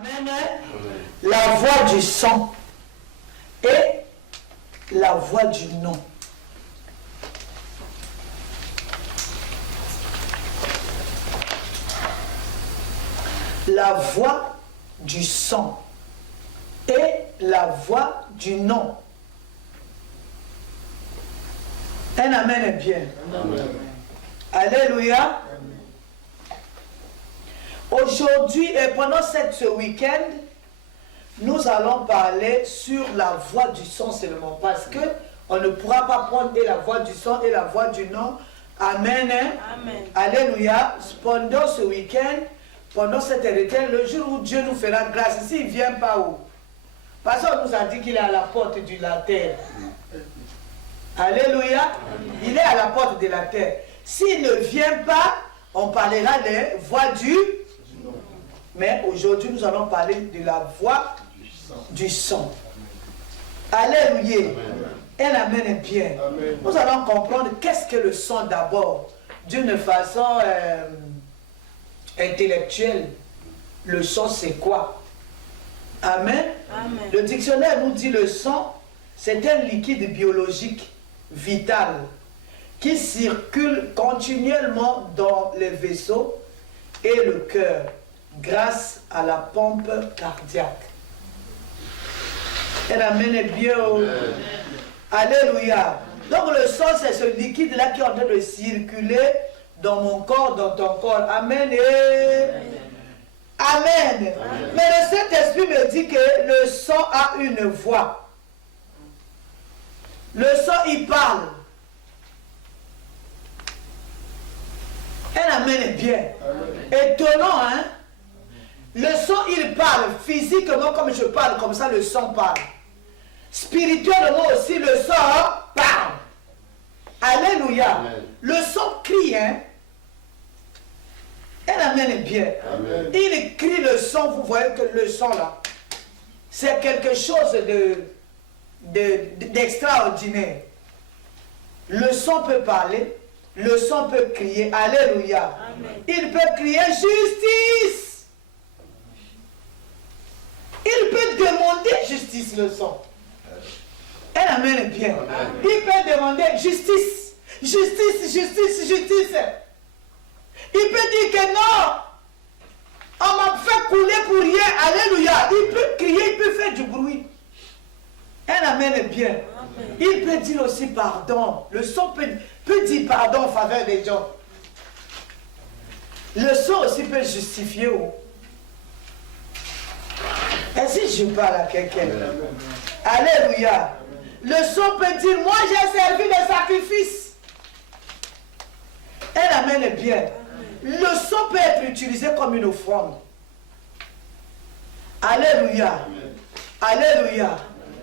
Amen. La voix du sang et la voix du non. La voix du sang et la voix du non. Un amen est bien. Amen. Alléluia. Aujourd'hui et pendant ce week-end, nous allons parler sur la voix du sang seulement parce que on ne pourra pas prendre et la voix du sang et la voix du non. Amen. Amen. Alléluia. Pendant ce week-end, pendant cet été, le jour où Dieu nous fera grâce, s'il ne vient pas où? Parce qu'on nous a dit qu'il est à la porte de la terre. Alléluia. Il est à la porte de la terre. S'il ne vient pas, on parlera des voix du... Mais aujourd'hui, nous allons parler de la voix du sang. Alléluia. Un amen est bien. Amen. Nous allons comprendre qu'est-ce que le sang d'abord, d'une façon intellectuelle. Le sang, c'est quoi? Amen. Amen. Le dictionnaire nous dit le sang, c'est un liquide biologique vital qui circule continuellement dans les vaisseaux et le cœur grâce à la pompe cardiaque. Elle amène bien au... Alléluia. Donc le sang, c'est ce liquide-là qui est en train de circuler dans mon corps, dans ton corps. Amen. Amen. Amen. Mais le Saint-Esprit me dit que le sang a une voix. Le sang, il parle. Elle amène bien. Amen. Étonnant, hein? Le sang, il parle. Physiquement, comme je parle, comme ça, le sang parle. Spirituellement aussi, le sang parle. Alléluia. Amen. Le sang crie, hein? Elle amène bien. Amen. Il crie le sang, vous voyez que le sang, là, c'est quelque chose d'extraordinaire. Le sang peut parler. Le sang peut crier. Alléluia. Amen. Il peut crier justice. Il peut demander justice, le sang. Elle amène bien. Amen. Il peut demander justice. Justice, justice, justice. Il peut dire que non. On m'a fait couler pour rien. Alléluia. Il peut crier, il peut faire du bruit. Elle amène bien. Amen. Il peut dire aussi pardon. Le sang peut dire pardon en faveur des gens. Le sang aussi peut justifier. Est-ce que je parle à quelqu'un? Alléluia. Le sang peut dire, moi j'ai servi de sacrifice. Elle amène bien. Le sang peut être utilisé comme une offrande. Alléluia. Alléluia.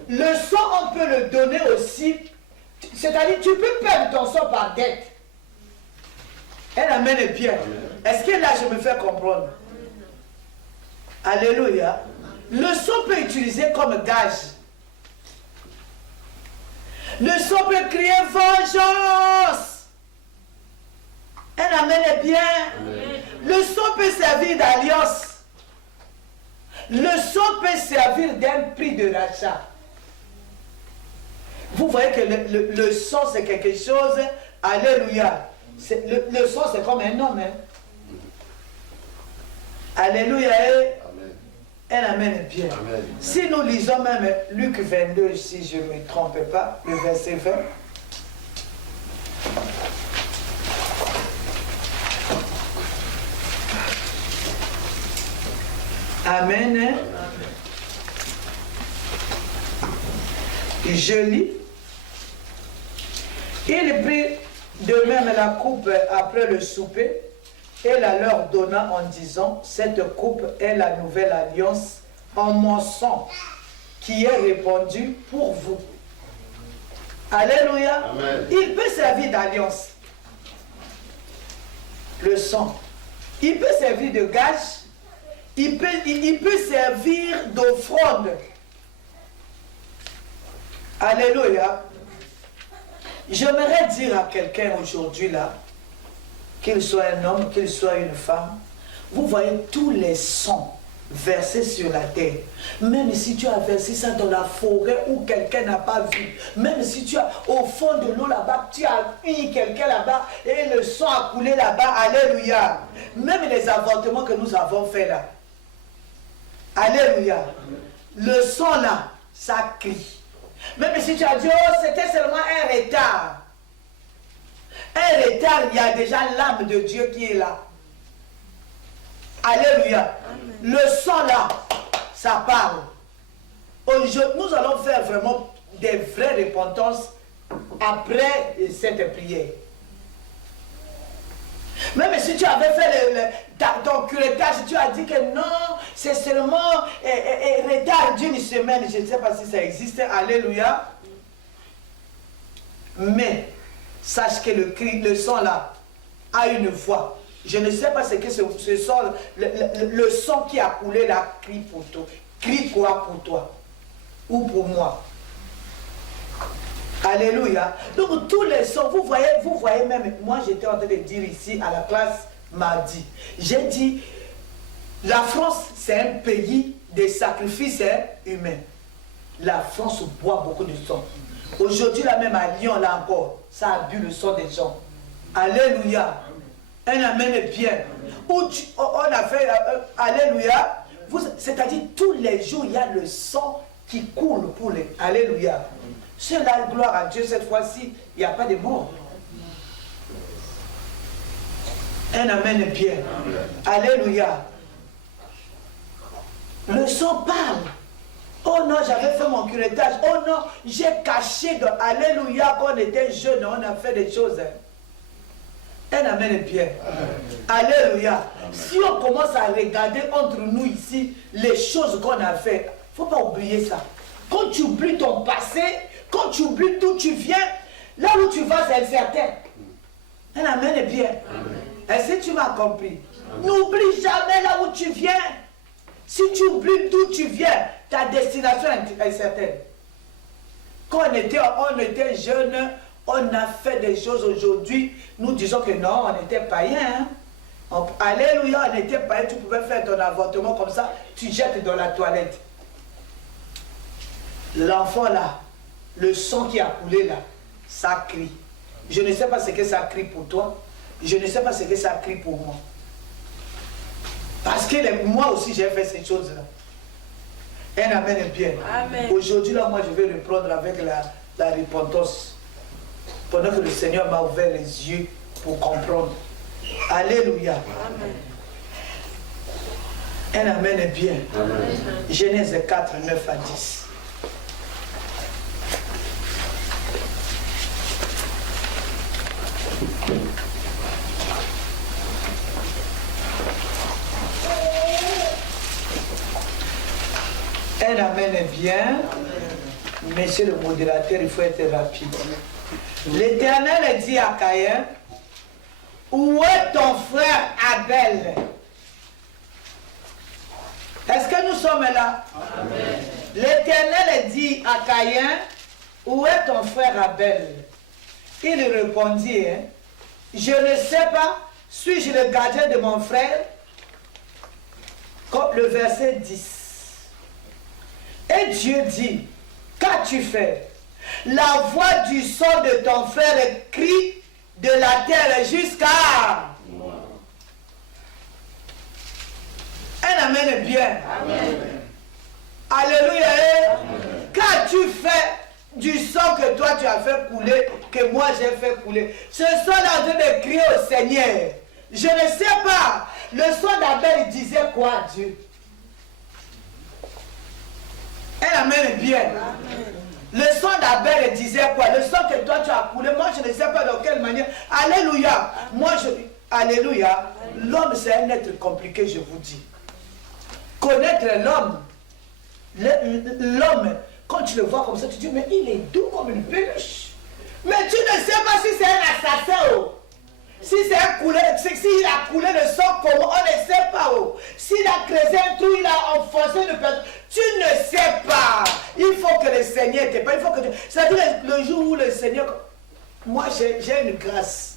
Le sang, on peut le donner aussi. C'est-à-dire, tu peux perdre ton sang par dette. Elle amène bien. Est-ce que là, je me fais comprendre? Alléluia. Le sang peut être utilisé comme gage. Le sang peut crier vengeance. Elle amène bien. Amen. Le sang peut servir d'alliance. Le sang peut servir d'un prix de rachat. Vous voyez que le sang, c'est quelque chose. Alléluia. Le sang, c'est comme un homme. Hein? Alléluia. Elle amène bien. Amen. Si nous lisons même Luc 22, si je ne me trompe pas, le verset 20. Amen. Amen. Je lis. Il prit de même la coupe après le souper et la leur donna en disant, cette coupe est la nouvelle alliance en mon sang qui est répandue pour vous. Alléluia. Amen. Il peut servir d'alliance. Le sang. Il peut servir de gage. Il peut servir d'offrande. Alléluia. J'aimerais dire à quelqu'un aujourd'hui là, qu'il soit un homme, qu'il soit une femme, vous voyez tous les sons versé sur la terre, même si tu as versé ça dans la forêt où quelqu'un n'a pas vu, même si tu as au fond de l'eau là-bas, tu as mis quelqu'un là-bas et le sang a coulé là-bas, alléluia. Même les avortements que nous avons fait là, alléluia, le sang là, ça crie. Même si tu as dit, oh, c'était seulement un retard. Un retard, il y a déjà l'âme de Dieu qui est là. Alléluia. Amen. Le sang là, ça parle. Aujourd'hui, nous allons faire vraiment des vraies repentances après cette prière. Même si tu avais fait ton curettage, tu as dit que non, c'est seulement retard d'une semaine. Je ne sais pas si ça existe. Alléluia. Mais sache que le sang là a une voix. Je ne sais pas ce que ce sang, le sang qui a coulé là, crie pour toi. Crie quoi pour toi? Ou pour moi? Alléluia. Donc tous les sons, vous voyez même, moi j'étais en train de dire ici à la classe mardi. J'ai dit, la France c'est un pays de sacrifices humains. La France boit beaucoup de sang. Aujourd'hui là même à Lyon là encore, ça a bu le sang des gens. Alléluia. Un amen bien. On a fait, alléluia. C'est-à-dire tous les jours il y a le sang qui coule pour les. Alléluia. C'est la gloire à Dieu cette fois-ci, il n'y a pas de mort. Un amen bien. Alléluia. Le sang parle. Oh non, j'avais fait mon curettage. Oh non, j'ai caché. Alléluia, quand on était jeune, on a fait des choses. Un amen bien. Alléluia. Si on commence à regarder entre nous ici les choses qu'on a fait, il ne faut pas oublier ça. Quand tu oublies ton passé, quand tu oublies d'où tu viens, là où tu vas, c'est incertain. Un amen bien. Est-ce que tu m'as compris? N'oublie jamais là où tu viens. Si tu oublies d'où tu viens, ta destination est incertaine. Quand on était jeunes, on a fait des choses aujourd'hui. Nous disons que non, on était païens. Alléluia, on était païens. Tu pouvais faire ton avortement comme ça, tu jettes dans la toilette. L'enfant là, le sang qui a coulé là, ça crie. Je ne sais pas ce que ça crie pour toi. Je ne sais pas ce que ça crie pour moi. Parce que moi aussi j'ai fait ces choses-là. Un amen bien. Aujourd'hui là, moi je vais reprendre avec la repentance. Pendant que le Seigneur m'a ouvert les yeux pour comprendre. Alléluia. Un amen bien. Amen. Genèse 4, 9 à 10. Un amen bien. Monsieur le modérateur, il faut être rapide. L'Éternel dit à Caïn, où est ton frère Abel? Est-ce que nous sommes là? L'Éternel dit à Caïn, où est ton frère Abel? Il répondit, je ne sais pas, suis-je le gardien de mon frère? Comme le verset 10. Et Dieu dit, qu'as-tu fait? La voix du son de ton frère crie de la terre jusqu'à... Un amen bien. Amen. Alléluia. Qu'as-tu fait du sang que toi tu as fait couler, que moi j'ai fait couler? Ce son là en train de crier au Seigneur. Je ne sais pas. Le son d'Abel disait quoi, Dieu? Un amen bien. Amen. Le sang d'Abel disait quoi? Le sang que toi tu as coulé, moi je ne sais pas de quelle manière. Alléluia. Moi je... Alléluia. L'homme c'est un être compliqué, je vous dis. Connaître l'homme. L'homme, quand tu le vois comme ça, tu dis, mais il est doux comme une peluche. Mais tu ne sais pas si c'est un assassin. Oh. Si c'est un coulé, s'il a coulé le sang, comment on ne sait pas. Oh. S'il a creusé un trou, il a enfoncé une personne. Tu ne sais pas. Il faut que le Seigneur te parle. Il faut que c'est-à-dire le jour où le Seigneur... Moi, j'ai une grâce.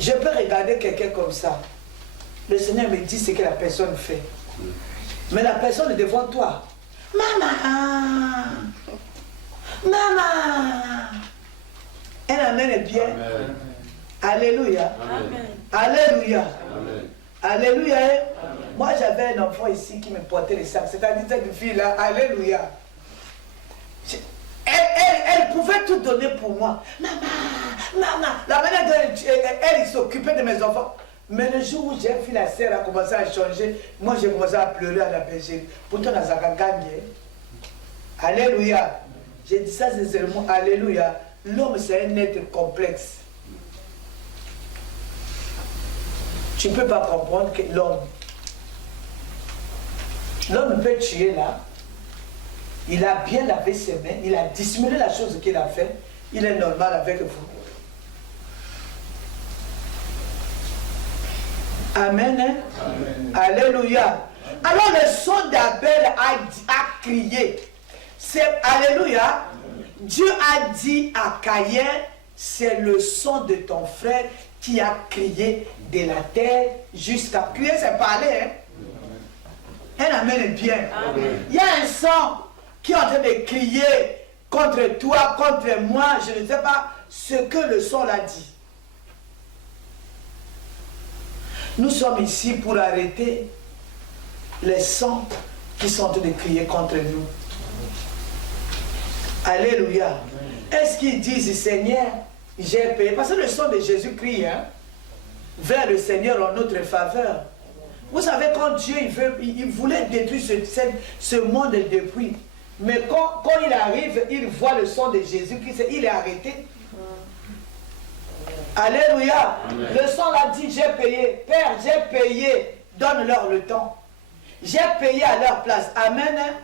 Je peux regarder quelqu'un comme ça. Le Seigneur me dit ce que la personne fait. Mais la personne est devant toi. Maman! Maman! Un amen est bien. Amen. Alléluia. Amen. Alléluia. Amen. Alléluia. Moi, j'avais un enfant ici qui me portait les sacs. C'est-à-dire cette fille-là. Alléluia. Elle pouvait tout donner pour moi. Maman, maman. La manière dont elle s'occupait de mes enfants. Mais le jour où j'ai vu la sœur a commencé à changer, moi j'ai commencé à pleurer à la bergerie. Pourtant, dans a gagné. Alléluia. J'ai dit ça sincèrement. Alléluia. L'homme, c'est un être complexe. Tu ne peux pas comprendre que l'homme peut tuer là. Il a bien lavé ses mains. Il a dissimulé la chose qu'il a fait. Il est normal avec vous. Amen. Hein? Amen. Alléluia. Alors le son d'Abel a crié. C'est Alléluia. Dieu a dit à Caïn, c'est le son de ton frère qui a crié de la terre jusqu'à... Crier, c'est parler. Hein? Un amen est bien. Amen. Il y a un son qui est en train de crier contre toi, contre moi. Je ne sais pas ce que le son l'a dit. Nous sommes ici pour arrêter les sons qui sont en train de crier contre nous. Alléluia. Est-ce qu'ils disent, Seigneur, j'ai payé? Parce que le son de Jésus crie vers le Seigneur en notre faveur. Vous savez, quand Dieu il voulait détruire ce monde depuis. Mais quand il arrive, il voit le son de Jésus, il est arrêté. Alléluia. Amen. Le son l'a dit, j'ai payé. Père, j'ai payé. Donne-leur le temps. J'ai payé à leur place. Amen. Amen.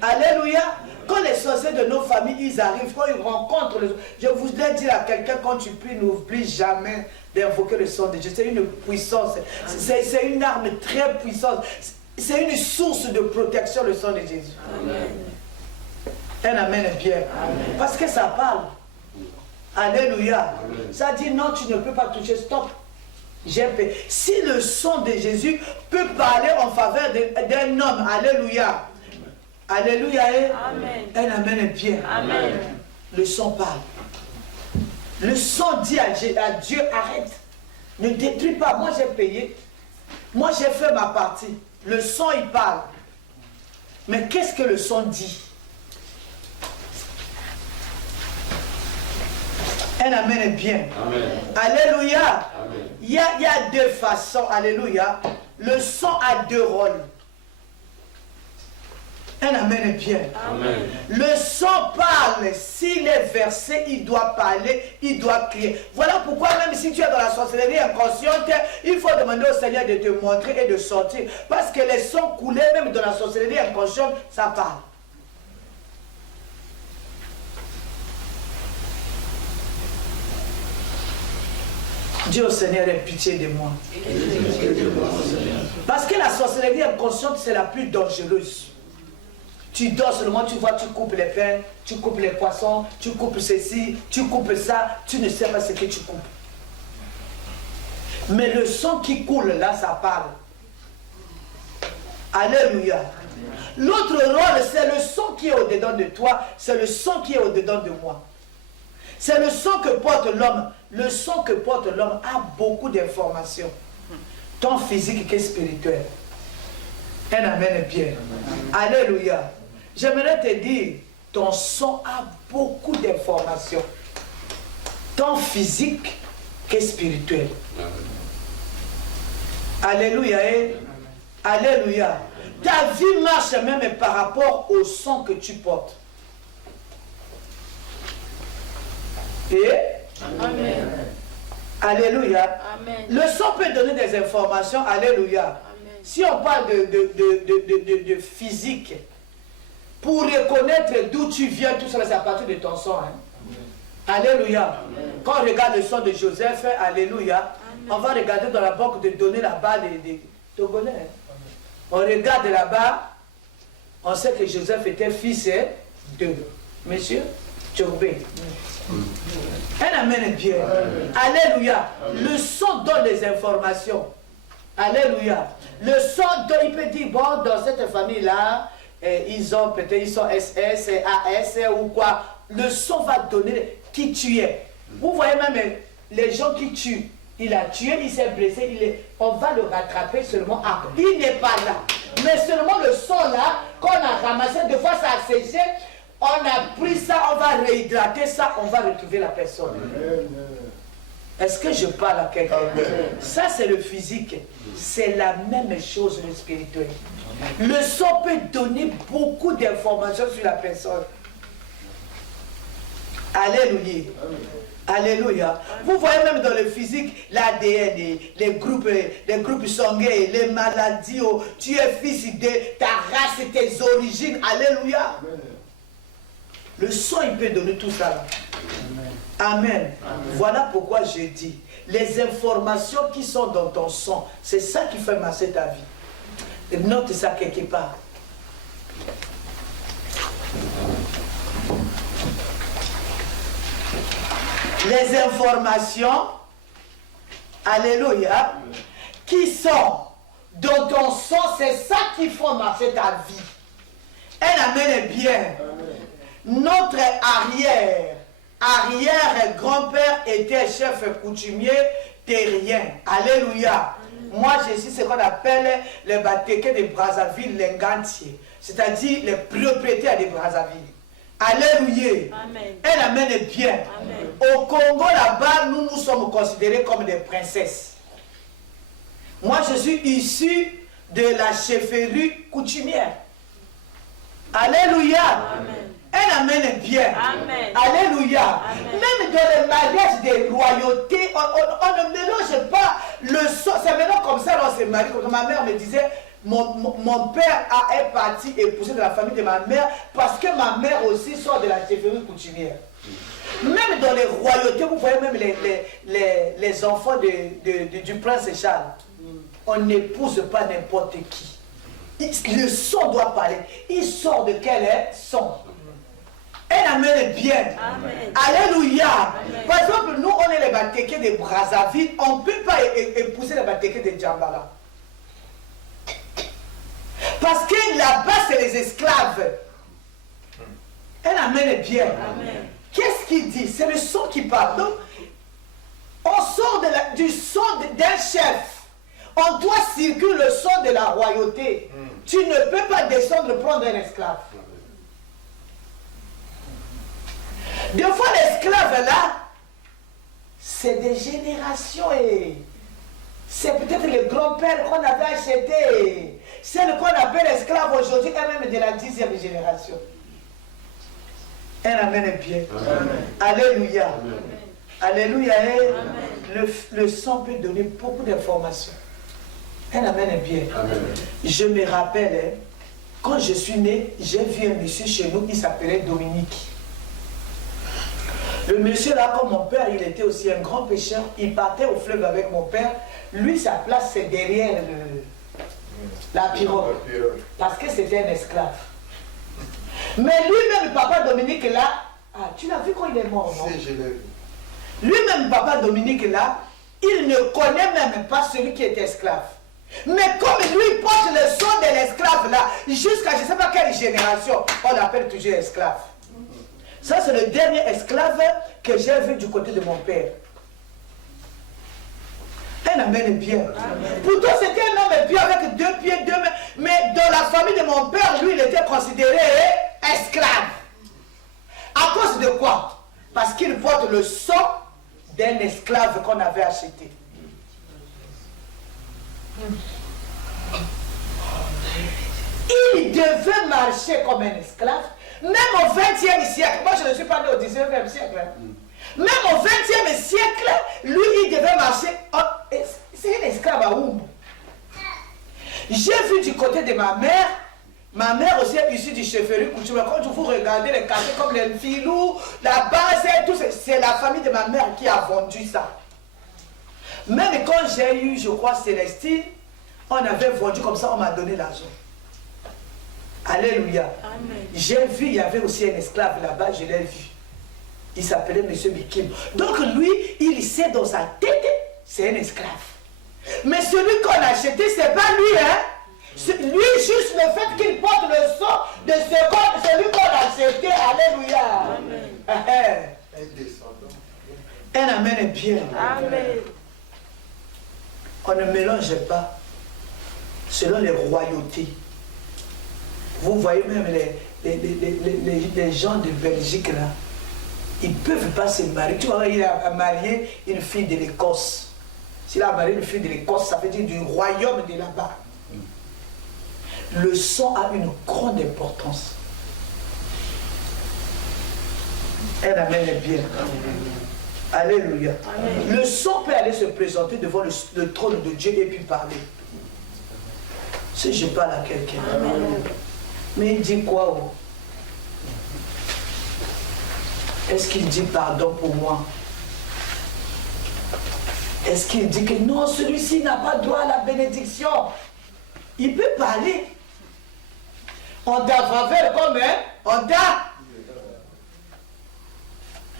Alléluia. Quand les sorciers de nos familles, ils arrivent, quand ils rencontrent le... Je voudrais dire à quelqu'un, quand tu pries, n'oublie jamais d'invoquer le son de Dieu. C'est une puissance. C'est une arme très puissante. C'est une source de protection, le son de Jésus. Amen. Un amen est bien. Amen. Parce que ça parle. Alléluia. Amen. Ça dit non, tu ne peux pas toucher. Stop. J'ai payé. Si le son de Jésus peut parler en faveur d'un homme, alléluia. Alléluia. Amen. Un amen est bien. Amen. Le son parle. Le son dit à Dieu, arrête. Ne détruis pas. Moi j'ai payé. Moi j'ai fait ma partie. Le son il parle. Mais qu'est-ce que le son dit? Un amen est bien. Amen. Alléluia. Amen. Il y a deux façons. Alléluia. Le son a deux rôles. Un amen est bien. Amen. Le son parle. S'il est versé, il doit parler, il doit crier. Voilà pourquoi même si tu es dans la sorcellerie inconsciente, il faut demander au Seigneur de te montrer et de sortir. Parce que les sons coulés, même dans la sorcellerie inconsciente, ça parle. Dis au Seigneur, aie pitié de moi. Parce que la sorcellerie inconsciente, c'est la plus dangereuse. Tu dors seulement, tu vois, tu coupes les pains, tu coupes les poissons, tu coupes ceci, tu coupes ça, tu ne sais pas ce que tu coupes. Mais le sang qui coule là, ça parle. Alléluia. L'autre rôle, c'est le sang qui est au-dedans de toi, c'est le sang qui est au-dedans de moi. C'est le sang que porte l'homme. Le sang que porte l'homme a beaucoup d'informations, tant physique que spirituelle. Un amen est bien. Alléluia. J'aimerais te dire, ton sang a beaucoup d'informations, tant physique que spirituelle. Alléluia. Alléluia. Ta vie marche même par rapport au sang que tu portes. Et Amen. Alléluia. Amen. Le sang peut donner des informations. Alléluia. Amen. Si on parle de physique, pour reconnaître d'où tu viens, tout ça, c'est à partir de ton sang. Hein? Alléluia. Amen. Quand on regarde le sang de Joseph, alléluia, amen, on va regarder dans la banque de données là-bas des Togolais. Hein? On regarde là-bas, on sait que Joseph était fils de Monsieur Tchobé. Un amen est bien. Amen. Alléluia. Amen. Le son donne les informations. Alléluia. Le sang, il peut dire, bon, dans cette famille-là, ils sont SS, AS ou quoi. Le sang va donner qui tu es. Vous voyez même les gens qui tuent. Il a tué, il s'est blessé, on va le rattraper seulement après. Il n'est pas là. Mais seulement le sang là, qu'on a ramassé, deux fois ça a séché, on a pris ça, on va réhydrater ça, on va retrouver la personne. Est-ce que je parle à quelqu'un? Ça c'est le physique. C'est la même chose le spirituel. Le sang peut donner beaucoup d'informations sur la personne. Alléluia. Alléluia. Vous voyez même dans le physique, l'ADN, les groupes sanguins, les maladies, oh, tu es fils de ta race et tes origines. Alléluia. Le sang, il peut donner tout ça. Amen. Amen. Voilà pourquoi je dis, les informations qui sont dans ton sang, c'est ça qui fait marcher ta vie. Et note ça quelque part. Les informations, alléluia, qui sont dans ton sang, c'est ça qui fait marcher ta vie. Elle amène bien. Notre arrière-grand-père était chef coutumier terrien. Alléluia. Moi, je suis ce qu'on appelle les Batékés de Brazzaville, l'Engantier, c'est-à-dire les propriétaires de Brazzaville. Alléluia. Amen. Elle amène bien. Amen. Au Congo, là-bas, nous sommes considérés comme des princesses. Moi, je suis issu de la chefferie coutumière. Alléluia. Amen. Elle amène bien. Amen. Alléluia. Amen. Même dans le mariage des royautés, on ne mélange pas le sang. C'est maintenant comme ça, on se marie. Comme ma mère me disait, mon père est parti épouser de la famille de ma mère parce que ma mère aussi sort de la chefferie coutumière. Même dans les royautés, vous voyez même les enfants du prince Charles. On n'épouse pas n'importe qui. Le sang doit parler. Il sort de quel sang? Elle amène bien. Amen. Alléluia. Amen. Par exemple, nous, on est les Batékés de Brazzaville. On ne peut pas épouser les Batékés de Djambala. Parce que là-bas, c'est les esclaves. Elle amène bien. Qu'est-ce qu'il dit? C'est le sang qui parle. Donc, on sort du sang d'un chef. En toi circule le sang de la royauté. Tu ne peux pas descendre prendre un esclave. Des fois, l'esclave là, c'est des générations et c'est peut-être le grand-père qu'on avait acheté. C'est le qu'on appelle esclave aujourd'hui, et même de la 10e génération. Elle amène bien. Amen. Alléluia. Amen. Alléluia. Le sang peut donner beaucoup d'informations. Elle amène bien. Amen. Je me rappelle, quand je suis né, j'ai vu un monsieur chez nous qui s'appelait Dominique. Le monsieur là, comme mon père, il était aussi un grand pêcheur. Il partait au fleuve avec mon père. Lui, sa place, c'est derrière la pirogue. Parce que c'était un esclave. Mais lui-même, papa Dominique là, ah, tu l'as vu quand il est mort, non? Si, je l'ai vu. Lui-même, papa Dominique là, il ne connaît même pas celui qui est esclave. Mais comme lui porte le sang de l'esclave là, jusqu'à je ne sais pas quelle génération, on l'appelle toujours esclave. Ça, c'est le dernier esclave que j'ai vu du côté de mon père. Un amène bien. Amen. Pourtant, c'était un homme bien avec 2 pieds, 2 mains. Mais dans la famille de mon père, lui, il était considéré esclave. À cause de quoi? Parce qu'il porte le sang d'un esclave qu'on avait acheté. Il devait marcher comme un esclave. Même au 20e siècle, moi je ne suis pas né au 19e siècle. Même au 20e siècle, lui il devait marcher. C'est un esclave à Oumbo. J'ai vu du côté de ma mère aussi est issue du chefferie coutumière. Quand vous regardez les quartiers comme les filous, la base et tout, c'est la famille de ma mère qui a vendu ça. Même quand j'ai eu, je crois, Célestine, on avait vendu comme ça, on m'a donné l'argent. Alléluia. J'ai vu, il y avait aussi un esclave là-bas, je l'ai vu. Il s'appelait M. Bikim. Donc lui, il sait dans sa tête, c'est un esclave. Mais celui qu'on a acheté, c'est pas lui, hein. Lui, juste le fait qu'il porte le sang de celui qu'on a acheté. Alléluia. Amen. Un amen est bien. Amen. On ne mélange pas selon les royautés. Vous voyez même les gens de Belgique là, ils ne peuvent pas se marier. Tu vois, il a marié une fille de l'Écosse. S'il a marié une fille de l'Écosse, ça veut dire du royaume de là-bas. Le sang a une grande importance. Un amen est bien. Alléluia. Amen. Le sang peut aller se présenter devant le trône de Dieu et puis parler. Si je parle à quelqu'un. Mais il dit quoi? Oh? Est-ce qu'il dit pardon pour moi? Est-ce qu'il dit que non, celui-ci n'a pas droit à la bénédiction? Il peut parler. On doit faire comme on doit.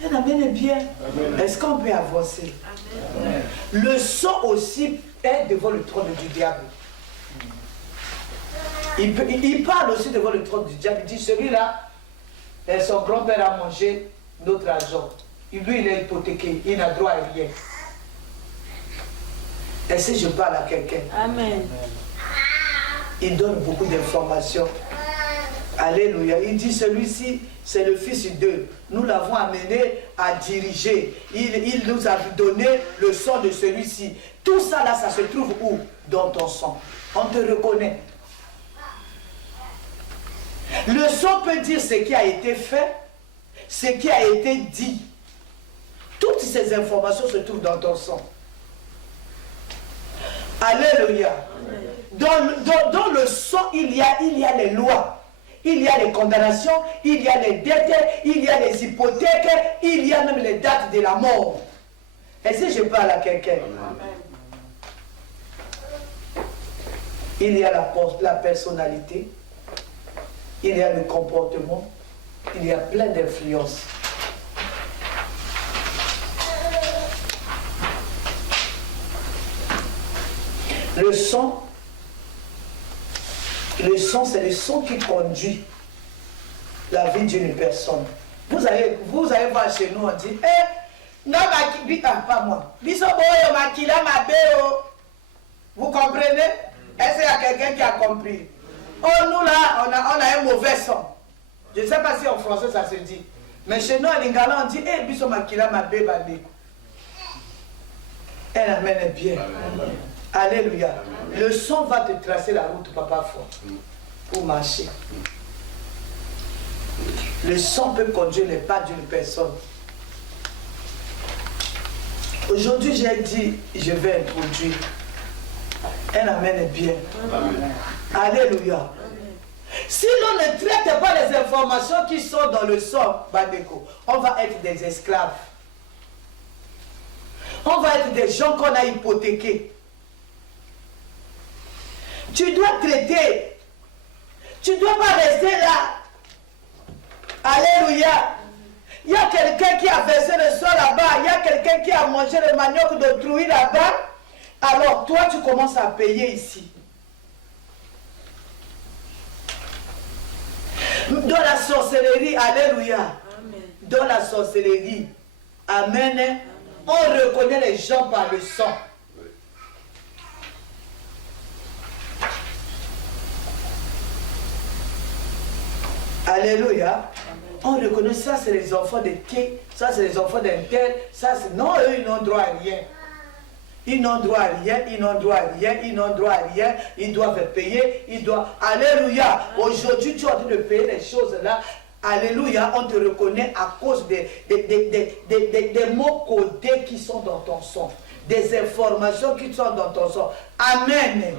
Un amen est bien. Est-ce qu'on peut avancer? Amen. Le sang aussi est devant le trône du diable. Il parle aussi devant le trône du diable. Il dit, celui-là, son grand-père a mangé notre argent. Lui, il est hypothéqué. Il n'a droit à rien. Et si je parle à quelqu'un? Amen. Il donne beaucoup d'informations. Alléluia. Il dit, celui-ci, c'est le fils d'eux. Nous l'avons amené à diriger. Il nous a donné le sang de celui-ci. Tout ça là, ça se trouve où? Dans ton sang. On te reconnaît. Le sang peut dire ce qui a été fait, ce qui a été dit. Toutes ces informations se trouvent dans ton sang. Alléluia. Dans le sang, il y a les lois. Il y a les condamnations, il y a les dettes, il y a les hypothèques, il y a même les dates de la mort. Et si je parle à quelqu'un? Il y a la personnalité, il y a le comportement, il y a plein d'influences. Le sang, c'est le sang qui conduit la vie d'une personne. Vous allez voir chez nous, on dit, non, pas moi. Vous comprenez? Est-ce qu'il y a quelqu'un qui a compris? Oh, nous là, on a un mauvais sang. Je ne sais pas si en français ça se dit. Mais chez nous, en lingala, on dit, biso makila mabe babe. Un amen est bien. Amen. Alléluia. Amen. Le sang va te tracer la route, papa fort, pour marcher. Le sang peut conduire les pas d'une personne. Aujourd'hui, j'ai dit, je vais introduire. Un amen est bien. Amen. Alléluia. Amen. Si l'on ne traite pas les informations qui sont dans le sang, Bandeko, on va être des esclaves. On va être des gens qu'on a hypothéqués. Tu dois traiter. Tu ne dois pas rester là. Alléluia. Il y a quelqu'un qui a versé le sang là-bas. Il y a quelqu'un qui a mangé le manioc d'autrui là-bas. Alors toi, tu commences à payer ici. Dans la sorcellerie, alléluia. Amen. Dans la sorcellerie, amen. Amen. On reconnaît les gens par le sang. Alléluia. On reconnaît ça, c'est les enfants de qui? Ça, c'est les enfants d'un tel. Ça, c'est... Non, eux, ils n'ont droit à rien. Ils n'ont droit à rien, ils n'ont droit à rien, ils n'ont droit à rien. Ils doivent payer, ils doivent... Alléluia. Aujourd'hui, tu es en train de payer les choses là. Alléluia. On te reconnaît à cause des mots codés qui sont dans ton sang. Des informations qui sont dans ton sang. Amen. Amen.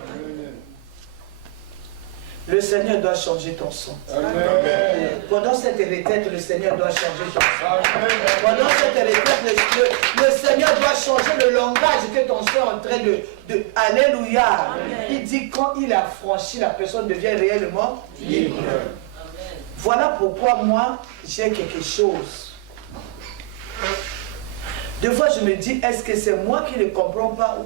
Le Seigneur doit changer ton sang. Amen. Pendant cette retraite, le Seigneur doit changer ton sang. Amen. Pendant cette retraite, le Seigneur doit changer le langage que ton sang est en train de... Alléluia. Amen. Il dit quand il a franchi, la personne devient réellement libre. Voilà pourquoi moi, j'ai quelque chose. Des fois, je me dis, est-ce que c'est moi qui ne comprends pas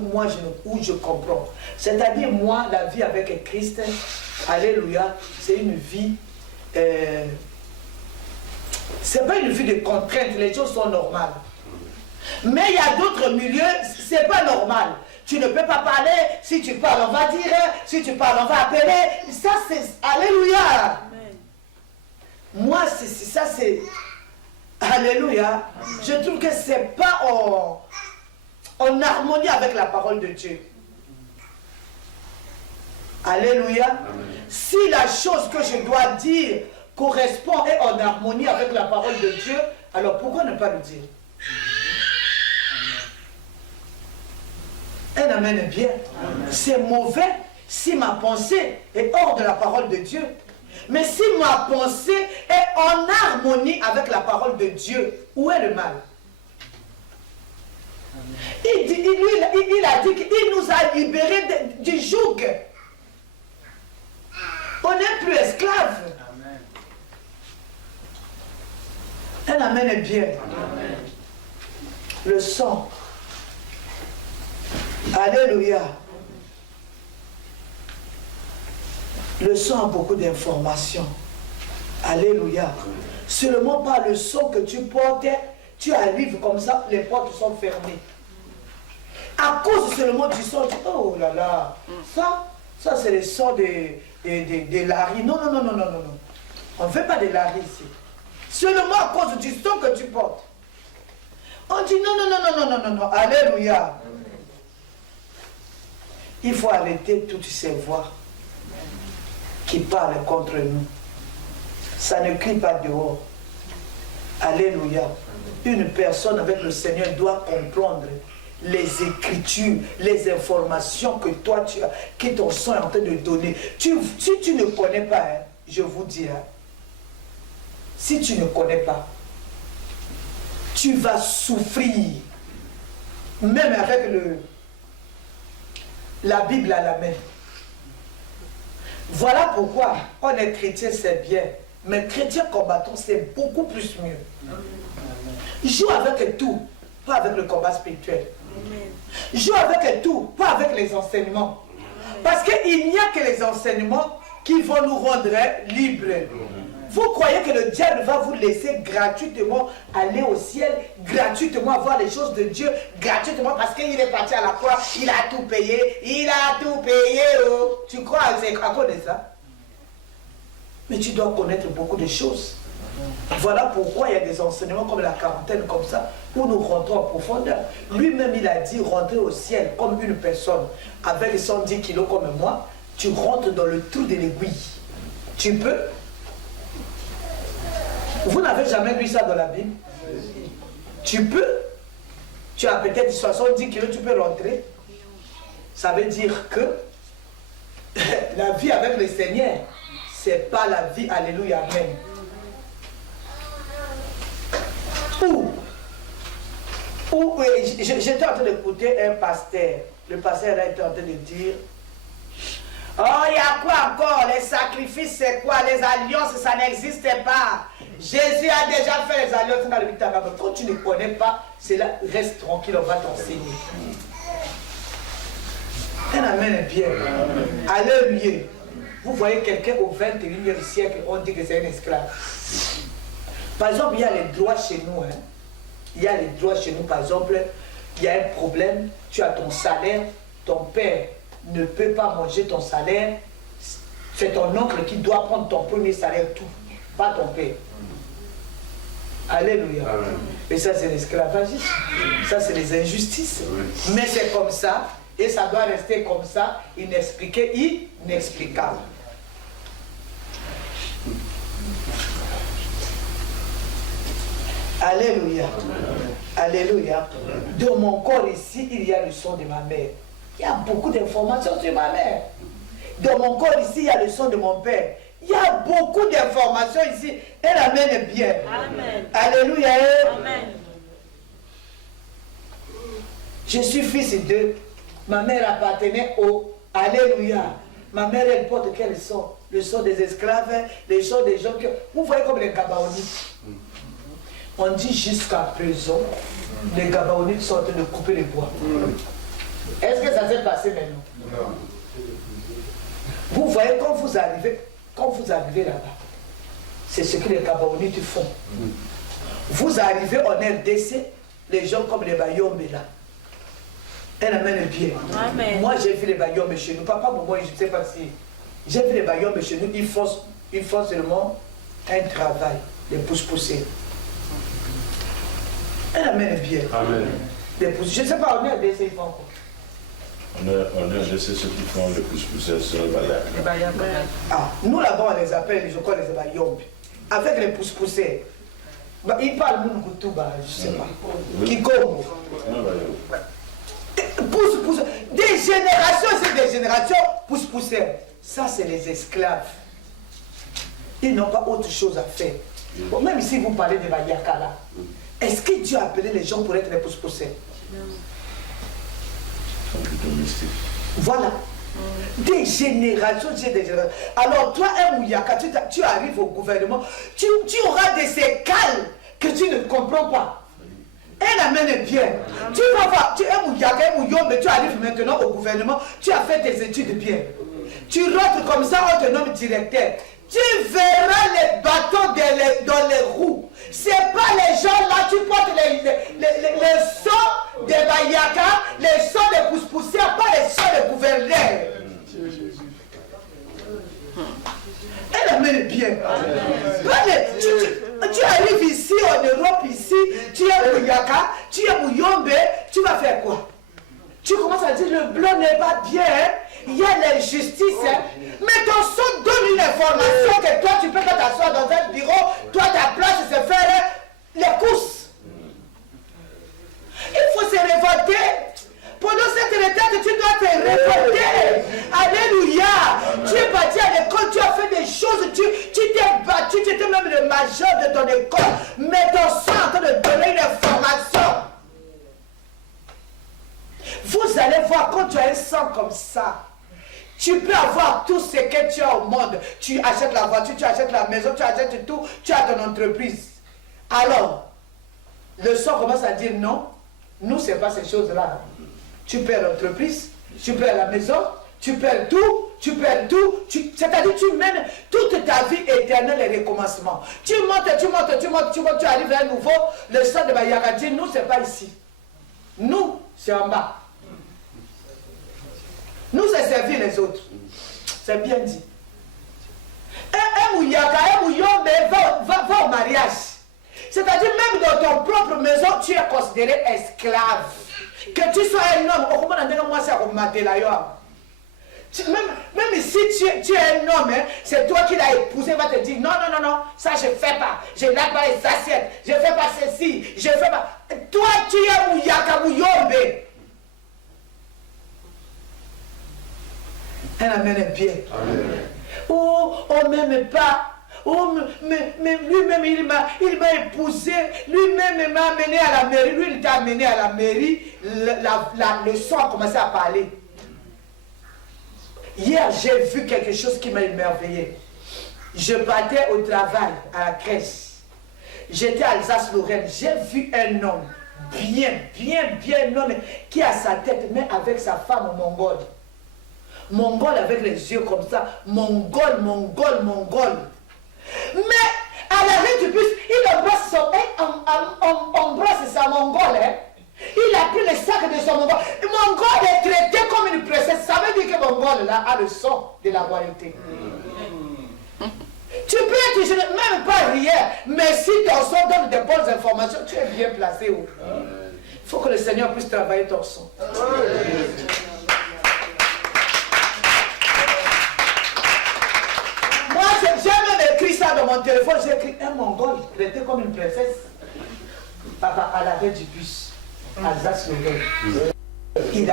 ou je comprends? C'est-à-dire, moi, la vie avec Christ, alléluia, c'est une vie... c'est pas une vie de contrainte, les choses sont normales. Mais il y a d'autres milieux, c'est pas normal. Tu ne peux pas parler, si tu parles, on va dire, si tu parles, on va appeler. Ça, c'est... Alléluia. Amen. Moi, ça, c'est... Alléluia. Amen. Je trouve que c'est pas en harmonie avec la parole de Dieu. Alléluia. Amen. Si la chose que je dois dire correspond et en harmonie avec la parole de Dieu, alors pourquoi ne pas le dire? Un amen est bien. C'est mauvais si ma pensée est hors de la parole de Dieu. Mais si ma pensée est en harmonie avec la parole de Dieu, où est le mal? Il a dit qu'il nous a libérés du joug. On n'est plus esclaves. Un amen est bien. Amen. Le sang. Alléluia. Le sang a beaucoup d'informations. Alléluia. Seulement par le sang que tu portes, tu arrives comme ça, les portes sont fermées. À cause seulement du sang, tu dis, oh là là, ça c'est le sang de Larry. Non. On ne fait pas de Larry ici. Seulement à cause du sang que tu portes. On dit non. Alléluia. Il faut arrêter toutes ces voix qui parlent contre nous. Ça ne crie pas dehors. Alléluia. Une personne avec le Seigneur doit comprendre les écritures, les informations que toi tu as, que ton sang est en train de donner. Si tu ne connais pas, hein, je vous dis, hein, si tu ne connais pas, tu vas souffrir. Même avec la Bible à la main. Voilà pourquoi on est chrétien, c'est bien. Mais chrétien combattant, c'est beaucoup plus mieux. Joue avec tout, pas avec le combat spirituel. Joue avec tout, pas avec les enseignements. Parce qu'il n'y a que les enseignements qui vont nous rendre libres. Vous croyez que le diable va vous laisser gratuitement aller au ciel, gratuitement voir les choses de Dieu, gratuitement parce qu'il est parti à la croix, il a tout payé, oh. Tu crois que c'est à cause de ça? Mais tu dois connaître beaucoup de choses. Voilà pourquoi il y a des enseignements comme la quarantaine, comme ça, où nous rentrons en profondeur. Lui-même, il a dit rentrer au ciel comme une personne avec 110 kilos comme moi, tu rentres dans le trou de l'aiguille. Tu peux? Vous n'avez jamais lu ça dans la Bible? Tu peux? Tu as peut-être 70 kilos, tu peux rentrer. Ça veut dire que la vie avec le Seigneur, c'est pas la vie, alléluia, amen. J'étais en train d'écouter un pasteur. Le pasteur là était en train de dire, oh, il y a quoi encore? Les sacrifices, c'est quoi? Les alliances, ça n'existe pas. Jésus a déjà fait les alliances dans le Bible. Quand tu ne connais pas, c'est là, reste tranquille, on va t'enseigner. Un amen est bien. Alléluia. Vous voyez quelqu'un au 21e siècle, on dit que c'est un esclave. Par exemple, il y a les droits chez nous. Hein. Il y a les droits chez nous, par exemple, il y a un problème, tu as ton salaire, ton père ne peut pas manger ton salaire, c'est ton oncle qui doit prendre ton premier salaire, tout, pas ton père. Alléluia. Amen. Et ça, c'est l'esclavagisme. Ça, c'est les injustices. Oui. Mais c'est comme ça, et ça doit rester comme ça, inexpliqué, inexplicable. Alléluia. Amen. Alléluia. Dans mon corps ici, il y a le son de ma mère. Il y a beaucoup d'informations sur ma mère. Dans mon corps ici, il y a le son de mon père. Il y a beaucoup d'informations ici. Et la main est bien. Amen. Alléluia. Amen. Je suis fils de... Ma mère appartenait au... Alléluia. Ma mère, elle porte quel son? Le son des esclaves, le son des gens que... Vous voyez comme les Gabaonites. On dit jusqu'à présent, les Gabaonites sont en train de couper les bois. Est-ce que ça s'est passé maintenant? Non. Vous voyez, quand vous arrivez là-bas, c'est ce que les Gabaonites font. Vous arrivez en RDC, les gens comme les Bayombe là. Elle amène bien. Amen. Moi, j'ai vu les Bayombe chez nous. Papa, moi, je ne sais pas si. J'ai vu les Bayombe chez nous, ils font seulement un travail, les pousse-pousser. Elle amène bien. Amen. Les pousse, je ne sais pas, on est RDC, ils font quoi? On est RDC, ceux qui font les pousse-pousser sur le Bayombe. Ah, nous là-bas, on les appelle, je crois, les Bayombe. Avec les pousse-pousser. Bah, ils parlent Moungoutouba, je ne sais pas. Kikongo. Pousse. Des générations, c'est des générations pousse-pousser. Ça, c'est les esclaves. Ils n'ont pas autre chose à faire. Bon, même si vous parlez de Bayaka là, est-ce que Dieu a appelé les gens pour être les pousse-pousser? Voilà. Des générations, Alors toi, un Mouyaka, tu arrives au gouvernement, tu auras des séquelles que tu ne comprends pas. Elle amène bien. Tu vas voir, tu es un Mouyaka, un Mouyombe, tu arrives maintenant au gouvernement, tu as fait tes études bien. Tu rentres comme ça, on te nomme directeur. Tu verras les bateaux dans les roues. Ce n'est pas les gens là, tu portes les sons des Bayaka, les sons des pousse-poussières, pas les sons des gouverneurs. Elle amène bien. Tu arrives ici en Europe, ici, tu es Mouyaka, tu es Mouyombe, tu vas faire quoi? Tu commences à dire le blanc n'est pas bien, hein? Il y a l'injustice, hein? Mais ton son donne une information que toi tu peux pas t'asseoir dans un bureau, toi ta place c'est faire les courses. Il faut se révolter. Pendant cette retraite, tu dois te révolter. Alléluia. Tu es parti à l'école, tu as fait des choses, tu t'es battu, tu étais même le major de ton école, mais ton sang est en train de donner une information. Vous allez voir, quand tu as un sang comme ça, tu peux avoir tout ce que tu as au monde. Tu achètes la voiture, tu achètes la maison, tu achètes tout, tu as ton entreprise. Alors, le sang commence à dire non, nous, ce n'est pas ces choses-là. Tu perds l'entreprise, tu perds la maison, tu perds tout, c'est-à-dire tu mènes toute ta vie éternelle et recommencement. Tu montes, tu arrives à un nouveau, le sang de Bayaka dit, nous, ce n'est pas ici. Nous, c'est en bas. Nous, c'est servir les autres. C'est bien dit. Un Mouyaka, un Mouyombe va au mariage. C'est-à-dire même dans ton propre maison, tu es considéré esclave. Que tu sois un homme, même si tu es un homme, hein, c'est toi qui l'as épousé, va te dire non, ça je ne fais pas. Je n'ai pas les assiettes, je ne fais pas ceci, je ne fais pas. Toi, tu es Mouyaka, Mouyombe. Elle amène bien. Oh, on ne m'aime pas. Oh, mais lui-même, il m'a épousé. Lui-même m'a amené à la mairie. Lui, il t'a amené à la mairie. Le son a commencé à parler. Hier, j'ai vu quelque chose qui m'a émerveillé. Je partais au travail, à la crèche. J'étais à Alsace-Lorraine. J'ai vu un homme, bien homme, qui a sa tête, mais avec sa femme mongole. Mongol avec les yeux comme ça. Mongol. Mais à l'arrêt du bus, il embrasse sa mongole. Hein? Il a pris le sac de son mongol. Mongol est traité comme une princesse. Ça veut dire que Mongol là a le son de la royauté. Tu peux être même pas rien, mais si ton son donne de bonnes informations, tu es bien placé. Il faut que le Seigneur puisse travailler ton son. J'ai même écrit ça dans mon téléphone, j'ai écrit un Mongol traité comme une princesse. Papa, à l'arrêt du bus, Alsace-Lorraine. Il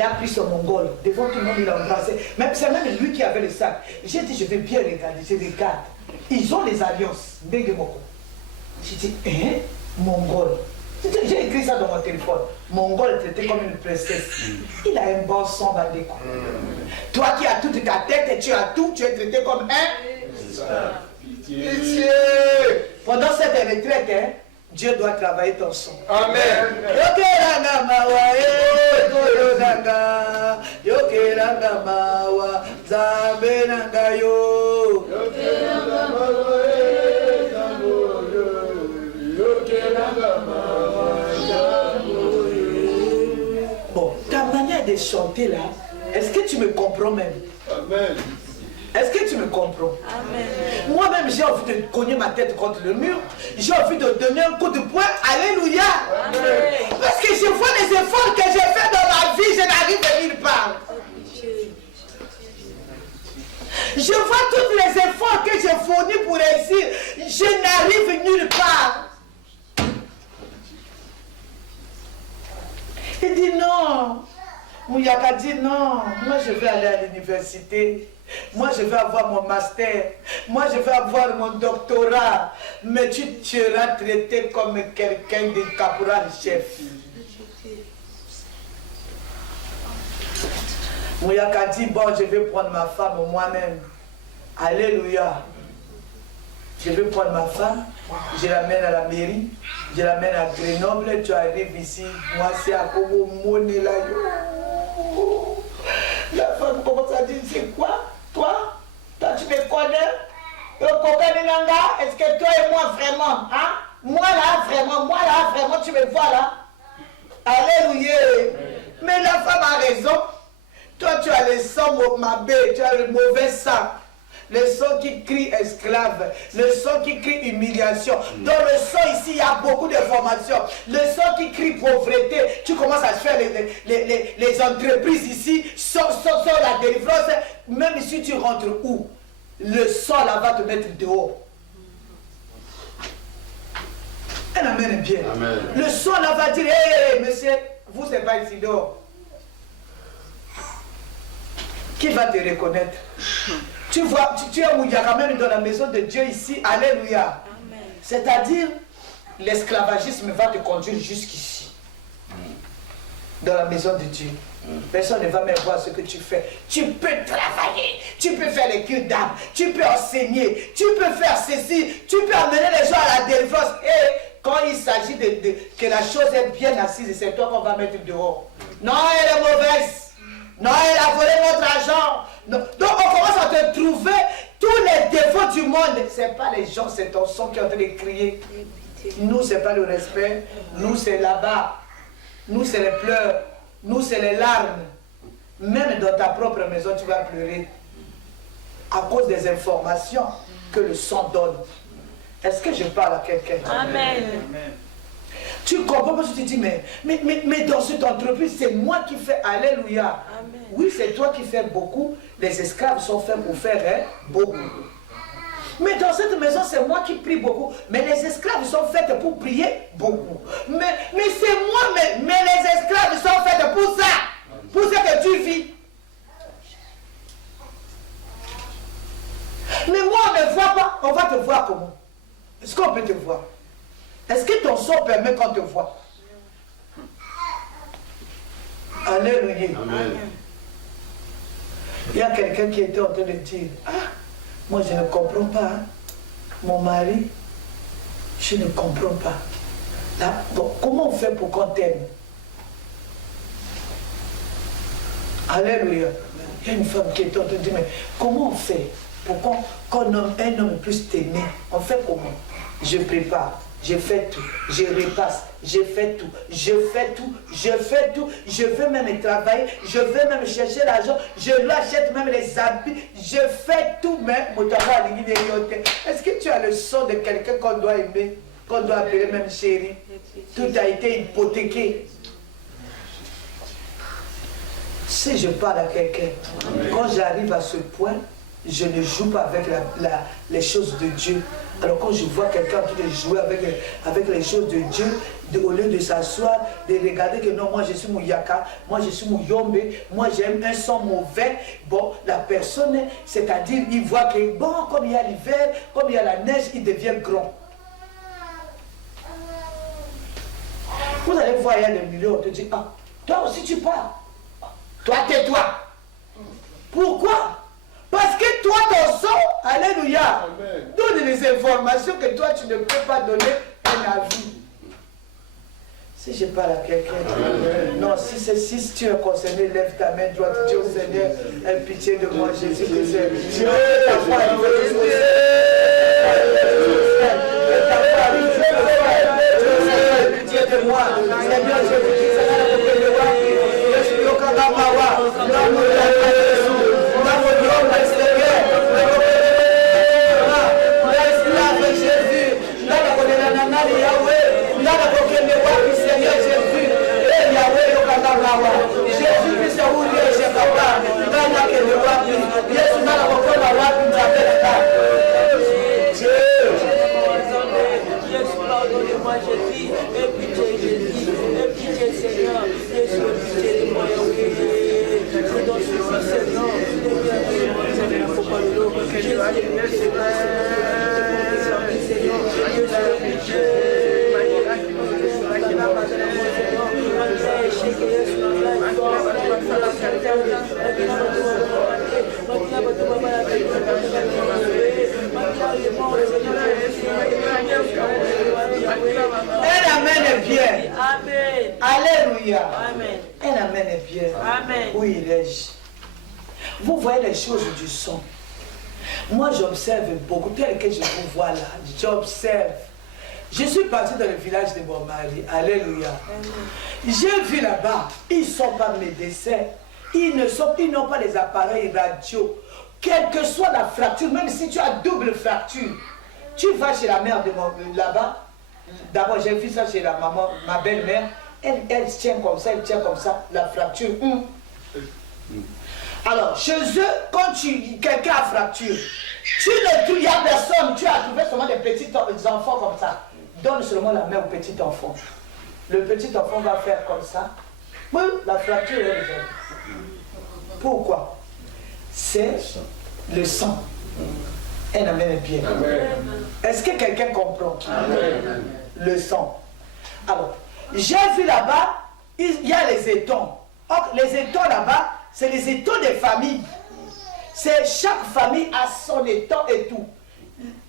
a pris son Mongol, devant tout le monde, il a embrassé. C'est même lui qui avait le sac. J'ai dit, je vais bien regarder, je regarde. Ils ont les alliances, Moko. J'ai dit, hein, Mongol. J'ai écrit ça dans mon téléphone. Mongol traité comme une princesse. Il a un bon son, Bandeko. Toi qui as toute ta tête et tu as tout, tu es traité comme un. Pitié. Pendant cette retraite, hein, Dieu doit travailler ton son. Amen. Yokeranga mawa, koyonanga. Yokeranga mawa, zabenanga yo. Yokeranga mawa, yokeranga mawa, Bon, ta manière de chanter là, est-ce que tu me comprends même? Amen. Est-ce que tu me comprends? Amen. Moi-même, j'ai envie de cogner ma tête contre le mur. J'ai envie de donner un coup de poing. Alléluia. Amen. Parce que je vois les efforts que j'ai fait dans ma vie, je n'arrive à nulle part. Je vois tous les efforts que j'ai fournis pour réussir. Je n'arrive nulle part. Il dit non. Mouyaka dit non. Moi, je vais aller à l'université. Moi, je vais avoir mon master. Moi, je vais avoir mon doctorat. Mais tu seras traité comme quelqu'un de caporal-chef. Mouyaka dit, bon, je vais prendre ma femme moi-même. Alléluia. Je vais prendre ma femme, je l'amène à la mairie, je l'amène à Grenoble, tu arrives ici, moi c'est à Kobo Monela. La femme commence à dire, c'est quoi? Toi tu me connais? Est-ce que toi et moi vraiment? Hein? Moi là, vraiment, tu me vois là? Alléluia. Mais la femme a raison. Toi, tu as le sang mabé, tu as le mauvais sang. Le sang qui crie esclave, le sang qui crie humiliation. Dans le sang ici, il y a beaucoup d'informations. Le sang qui crie pauvreté. Tu commences à faire les entreprises ici, sans la délivrance. Même si tu rentres où? Le sang là va te mettre dehors. Elle amène bien. Amen. Le sang là va dire, hé, monsieur, vous c'est pas ici dehors. Qui va te reconnaître? Tu vois, tu es Mouyaka même dans la maison de Dieu ici. Alléluia. C'est-à-dire, l'esclavagisme va te conduire jusqu'ici. Dans la maison de Dieu. Personne ne va même voir ce que tu fais. Tu peux travailler, tu peux faire les cures d'âme, tu peux enseigner, tu peux faire ceci, tu peux amener les gens à la délivrance. Et quand il s'agit que la chose est bien assise, c'est toi qu'on va mettre dehors. Non, elle est mauvaise. Non, elle a volé notre argent. Non. Donc on commence à te trouver tous les défauts du monde. Ce n'est pas les gens, c'est ton son qui est en train de crier. Nous, ce n'est pas le respect. Nous, c'est là-bas. Nous, c'est les pleurs. Nous, c'est les larmes. Même dans ta propre maison, tu vas pleurer. À cause des informations que le sang donne. Est-ce que je parle à quelqu'un? Amen. Tu comprends parce que tu te dis, mais dans cette entreprise, c'est moi qui fais. Alléluia. Amen. Oui, c'est toi qui fais beaucoup. Les esclaves sont faits pour faire beaucoup. Mais dans cette maison, c'est moi qui prie beaucoup. Mais les esclaves sont faits pour prier beaucoup. Mais c'est moi, mais les esclaves sont faits pour ça. Pour ce que tu vis. Mais moi, on ne me voit pas. On va te voir comment? Est-ce qu'on peut te voir? Est-ce que ton son permet qu'on te voit? Alléluia. Amen. Il y a quelqu'un qui était en train de dire, ah, moi je ne comprends pas. Hein. Mon mari, je ne comprends pas. Là, bon, comment on fait pour qu'on t'aime? Alléluia. Il y a une femme qui était en train de dire, mais comment on fait pour qu'un homme puisse t'aimer? On fait comment? Je prépare. Je fais tout, je repasse, je fais tout, je fais tout, je fais tout, je veux même travailler, je veux même chercher l'argent, je lui achète même les habits, je fais tout, mais est-ce que tu as le son de quelqu'un qu'on doit aimer, qu'on doit appeler même chérie? Tout a été hypothéqué. Si je parle à quelqu'un, quand j'arrive à ce point, je ne joue pas avec les choses de Dieu. Alors quand je vois quelqu'un en train de jouer avec les choses de Dieu, au lieu de s'asseoir, de regarder que non, moi je suis Mouyaka, moi je suis Mouyombe, moi j'aime un son mauvais, bon, la personne, c'est-à-dire, il voit que bon, comme il y a l'hiver, comme il y a la neige, il devient grand. Vous allez voir, il y a des millions, on te dit, ah, toi aussi tu parles. Toi, tais-toi. Pourquoi? Parce que toi, ton sang, alléluia, Amen. donne les informations que toi, tu ne peux pas donner un avis. Si je parle à quelqu'un, non, si tu es concerné, lève ta main droite, dis au Seigneur, aie pitié de moi, Jésus, que c'est Dieu, ta foi, il veut Dieu de moi, Seigneur, je vous dis, Seigneur, vous pouvez le voir, je suis au Kagamawa, non, vous Jésus puisse ouvrir ses papas, dans la que le wapi, Yesu na la kokola wapi mtapeleka. Jésus, pardonnez-moi, Jésus, et pitié, Jésus, et pitié, Seigneur, Jésus, pitié de moi, c'est dans ce Seigneur, il ne faut pas le lot, Jésus, Un amen est bien. Amen. Alléluia. Amen. Un amen est bien. Amen. Où il est? Vous voyez les choses du son. Moi, j'observe beaucoup. Tel que je vous vois là, j'observe. Je suis parti dans le village de mon mari. Alléluia. J'ai vu là-bas, ils ne sont pas médecins. Ils n'ont pas les appareils radio. Quelle que soit la fracture, même si tu as double fracture, tu vas chez la mère de là-bas. D'abord, j'ai vu ça chez la maman, ma belle-mère. Elle tient comme ça, la fracture. Alors, chez eux, quand quelqu'un a fracture, il n'y a personne, tu as trouvé seulement des petits enfants comme ça. Donne seulement la main au petit enfant. Le petit enfant va faire comme ça. Oui, la fracture est résolue. Pourquoi? C'est le sang. Un amen bien. Est-ce que quelqu'un comprend? Amen. Le sang. Alors, j'ai vu là-bas, il y a les étangs. Or, les étangs là-bas, c'est les étangs des familles. C'est chaque famille a son étang et tout.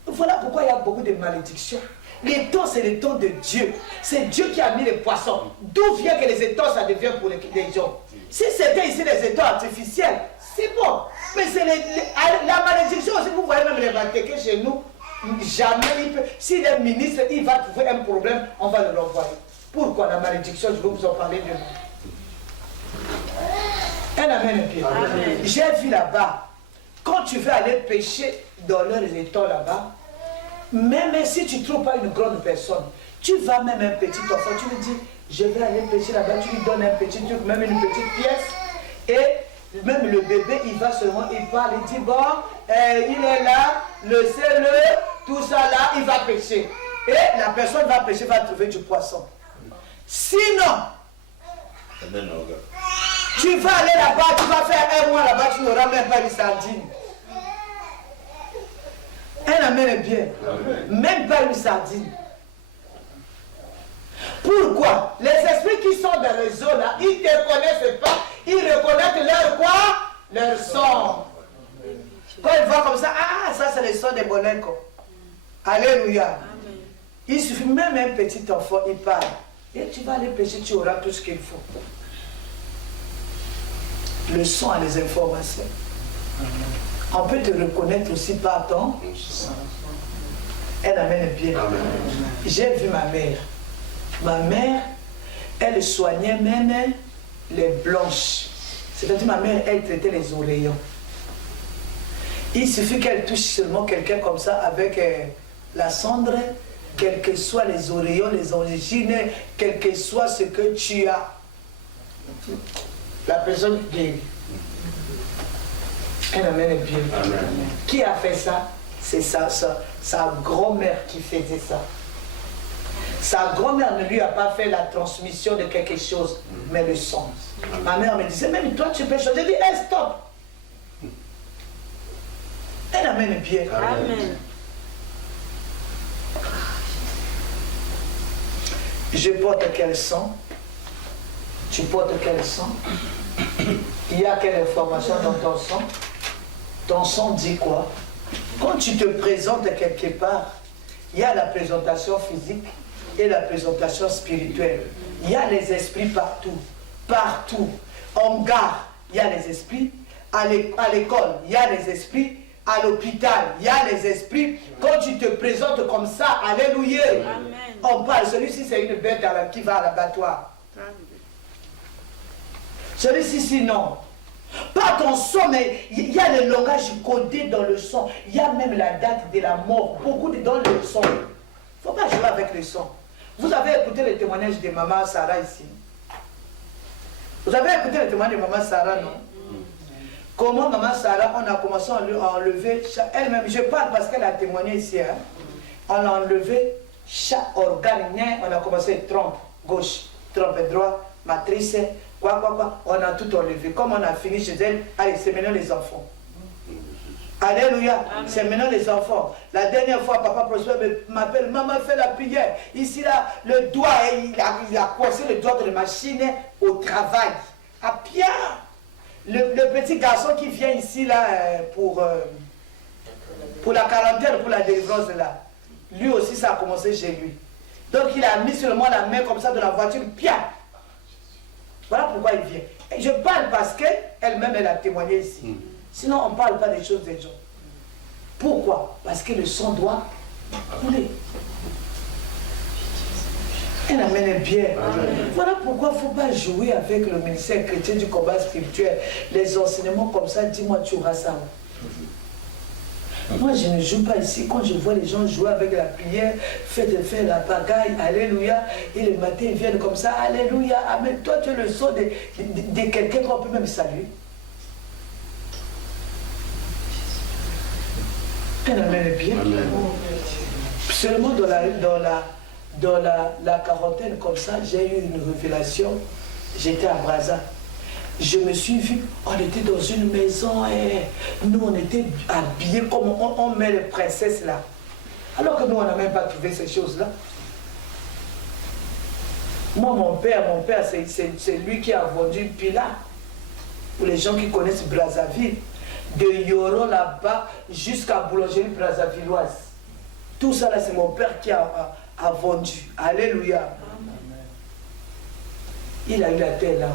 Voilà pourquoi il y a beaucoup de malédictions. L'étang, c'est l'étang de Dieu. C'est Dieu qui a mis les poissons. D'où vient que les étangs, ça devient pour les gens? Si c'était ici les étangs artificiels, c'est bon. Mais c'est la malédiction aussi, vous voyez même les Vatéqués chez nous, jamais il peut. S'il est ministre, il va trouver un problème, on va le renvoyer. Pourquoi la malédiction? Je vais vous en parler de un amen bien. J'ai vu là-bas, quand tu veux aller pêcher dans leurs étangs là-bas, même si tu ne trouves pas une grande personne, tu vas même un petit enfant, tu lui dis, je vais aller pêcher là-bas, tu lui donnes un petit truc, même une petite pièce, et même le bébé, il va seulement, il parle, il dit, bon, il est là, laissez-le, tout ça là, il va pêcher. Et la personne va pêcher, va trouver du poisson. Sinon, tu vas aller là-bas, tu vas faire un mois là-bas, tu n'auras même pas une sardine. Un amen est bien. Même pas une sardine. Pourquoi? Les esprits qui sont dans les eaux là, ils ne te connaissent pas, ils reconnaissent leur quoi? Leur sang. Quand ils voient comme ça, ah, ça c'est le sang des bonheurs. Alléluia. Il suffit même un petit enfant, il parle. Et tu vas aller pêcher, tu auras tout ce qu'il faut. Le sang a les informations. On peut te reconnaître aussi par ton. Elle amène bien. J'ai vu ma mère. Ma mère, elle soignait même les blanches. C'est-à-dire ma mère, elle traitait les oreillons. Il suffit qu'elle touche seulement quelqu'un comme ça avec la cendre, quels que soient les oreillons, les origines, quel que soit ce que tu as. La personne guérit. Elle amène bien. Amen. Qui a fait ça? C'est sa grand-mère qui faisait ça. Sa grand-mère ne lui a pas fait la transmission de quelque chose, mais le sang. Ma mère me disait, même toi tu peux changer. Je dis, hey, stop. Elle amène bien. Amen. Je porte quel sang? Tu portes quel sang? Il y a quelle information dans ton sang? Ton sang dit quoi? Quand tu te présentes quelque part, il y a la présentation physique et la présentation spirituelle. Il y a les esprits partout. Partout. En gare, il y a les esprits. À l'école, il y a les esprits. À l'hôpital, il y a les esprits. Quand tu te présentes comme ça, alléluia. Amen. On parle, celui-ci c'est une bête qui va à l'abattoir. Celui-ci, non. Pas ton son, mais il y a le langage codé dans le son. Il y a même la date de la mort. Beaucoup dans le son. Il ne faut pas jouer avec le son. Vous avez écouté le témoignage de maman Sarah ici. Vous avez écouté le témoignage de maman Sarah, non? Comment maman Sarah, on a commencé à enlever elle-même. Je parle parce qu'elle a témoigné ici. Hein. On a enlevé chaque organe. On a commencé trompe gauche, trompe droite, matrice, quoi. On a tout enlevé. Comme on a fini chez elle, allez, c'est maintenant les enfants. Alléluia, c'est maintenant les enfants. La dernière fois, papa Prosper m'appelle, maman fait la prière. Ici, là, le doigt, il a coincé le doigt de la machine au travail. À Pierre. Le petit garçon qui vient ici là pour la quarantaine, pour la délivrance là, lui aussi ça a commencé chez lui. Donc il a mis seulement la main comme ça de la voiture, bien. Voilà pourquoi il vient. Et je parle parce qu'elle-même elle a témoigné ici. Sinon on ne parle pas des choses des gens. Pourquoi? Parce que le sang doit couler. Elle amène bien. Voilà pourquoi il ne faut pas jouer avec le ministère chrétien du combat spirituel. Les enseignements comme ça, dis-moi, tu auras ça. Moi, je ne joue pas ici. Quand je vois les gens jouer avec la prière, faire la pagaille, alléluia, et le matin, ils viennent comme ça, alléluia, amen. Toi, tu es le son de quelqu'un qu'on peut même saluer. Elle amène bien. Seulement dans la quarantaine comme ça, j'ai eu une révélation. J'étais à Brazza. Je me suis vu, on était dans une maison et nous on était habillés comme on met les princesses là. Alors que nous on n'a même pas trouvé ces choses-là. Moi mon père c'est lui qui a vendu Pilat. Pour les gens qui connaissent Brazzaville, de Yoro là-bas jusqu'à Boulangerie Brazzavilloise. Tout ça là c'est mon père qui a vendu. Alléluia. Il a eu la terre là.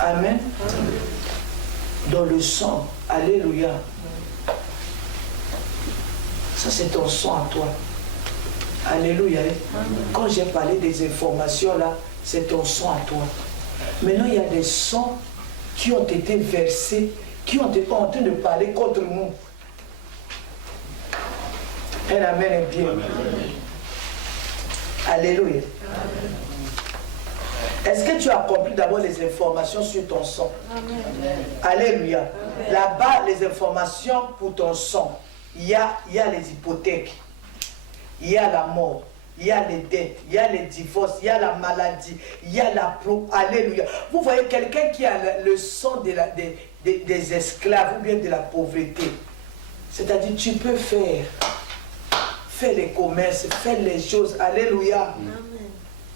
Amen. Dans le sang. Alléluia. Ça c'est ton sang à toi. Alléluia. Quand j'ai parlé des informations là, c'est ton sang à toi. Maintenant il y a des sangs qui ont été versés, qui ont été en train de parler contre nous. Elle amène bien. Alléluia. Est-ce que tu as compris d'abord les informations sur ton sang? Alléluia. Là-bas, les informations pour ton sang, il y a les hypothèques, il y a la mort, il y a les dettes, il y a les divorces, il y a la maladie, il y a la pro. Alléluia. Vous voyez quelqu'un qui a le sang des esclaves ou bien de la pauvreté. C'est-à-dire tu peux faire les commerces, faire les choses. Alléluia. Amen.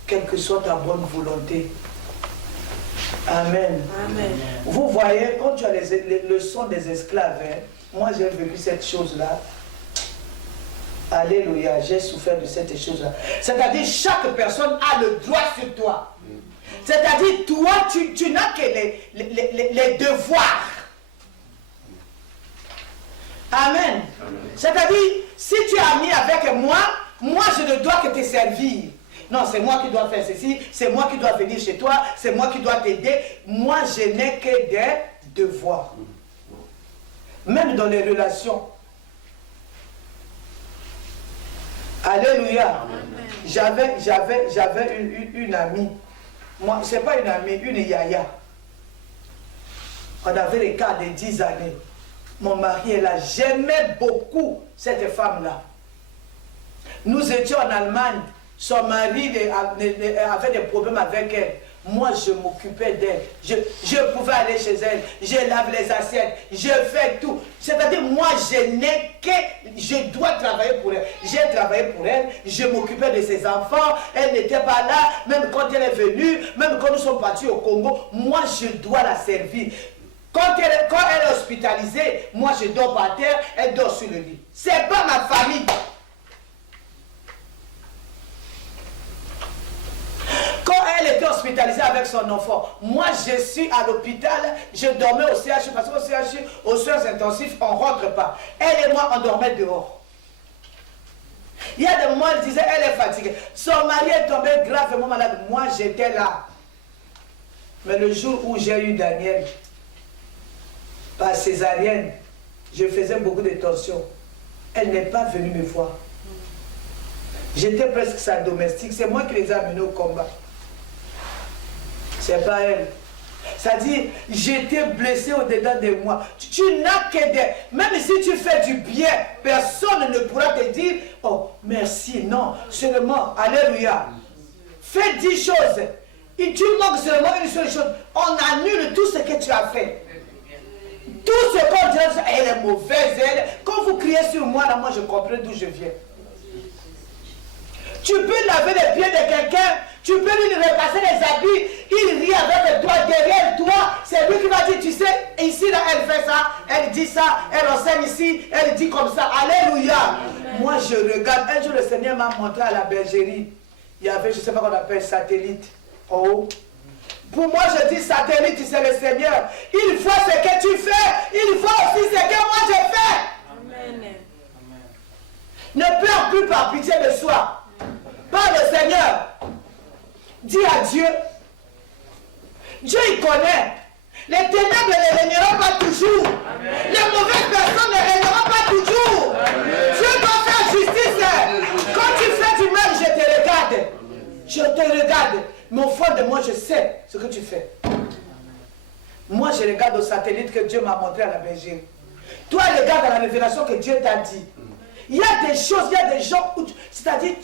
Quelle que soit ta bonne volonté. Amen. Amen. Vous voyez, quand tu as le sang des esclaves, hein, moi j'ai vécu cette chose-là. Alléluia, j'ai souffert de cette chose-là. C'est-à-dire, chaque personne a le droit sur toi. C'est-à-dire, toi, tu n'as que les devoirs. Amen. C'est-à-dire, si tu es ami avec moi, je ne dois que te servir. Non, c'est moi qui dois faire ceci, c'est moi qui dois venir chez toi, c'est moi qui dois t'aider. Moi, je n'ai que des devoirs. Même dans les relations. Alléluia. J'avais une amie. Moi, ce n'est pas une amie, une yaya. On avait les cas de 10 années. Mon mari est là. J'aimais beaucoup cette femme-là. Nous étions en Allemagne. Son mari avait des problèmes avec elle. Moi, je m'occupais d'elle. Je pouvais aller chez elle. Je lave les assiettes. Je fais tout. C'est-à-dire, moi, je dois travailler pour elle. J'ai travaillé pour elle. Je m'occupais de ses enfants. Elle n'était pas là. Même quand elle est venue, même quand nous sommes partis au Congo, moi, je dois la servir. Quand elle est hospitalisée, moi je dors par terre, elle dort sur le lit. C'est pas ma famille. Quand elle était hospitalisée avec son enfant, moi je suis à l'hôpital, je dormais au CHU, parce qu'au CHU, aux soins intensifs, on ne rentre pas. Elle et moi, on dormait dehors. Il y a des moments, elle disait, elle est fatiguée. Son mari est tombé gravement malade. Moi, j'étais là. Mais le jour où j'ai eu Daniel, par césarienne, je faisais beaucoup de tension. Elle n'est pas venue me voir. J'étais presque sa domestique. C'est moi qui les ai amenés au combat. C'est pas elle. C'est-à-dire, j'étais blessé au-dedans de moi. Tu n'as que des... Même si tu fais du bien, personne ne pourra te dire, oh, merci, non. Seulement, alléluia. Fais 10 choses. Et tu manques seulement une seule chose. On annule tout ce que tu as fait. Tout ce qu'on dit, elle est mauvaise, elle. Quand vous criez sur moi, là, moi, je comprends d'où je viens. Tu peux laver les pieds de quelqu'un, tu peux lui repasser les habits, il rit avec toi, derrière toi, c'est lui qui va dire, tu sais, ici, là, elle fait ça, elle dit ça, elle enseigne ici, elle dit comme ça, alléluia. Moi, je regarde, un jour, le Seigneur m'a montré à la bergerie, il y avait, je ne sais pas qu'on appelle satellite, en haut. Pour moi, je dis satellite, c'est le Seigneur. Il faut ce que tu fais, il faut aussi ce que moi je fais. Amen. Ne pleure plus par pitié de soi. Par le Seigneur. Dis à Dieu. Dieu, il connaît. Les ténèbres ne régneront pas toujours. Amen. Les mauvaises personnes ne régneront pas toujours. Amen. Dieu doit faire justice. Quand tu fais du mal, je te regarde. Je te regarde. Mais au fond de moi, je sais ce que tu fais. Moi, je regarde au satellite que Dieu m'a montré à la bergerie. Toi, regarde à la révélation que Dieu t'a dit. Il y a des choses, il y a des gens où... C'est-à-dire,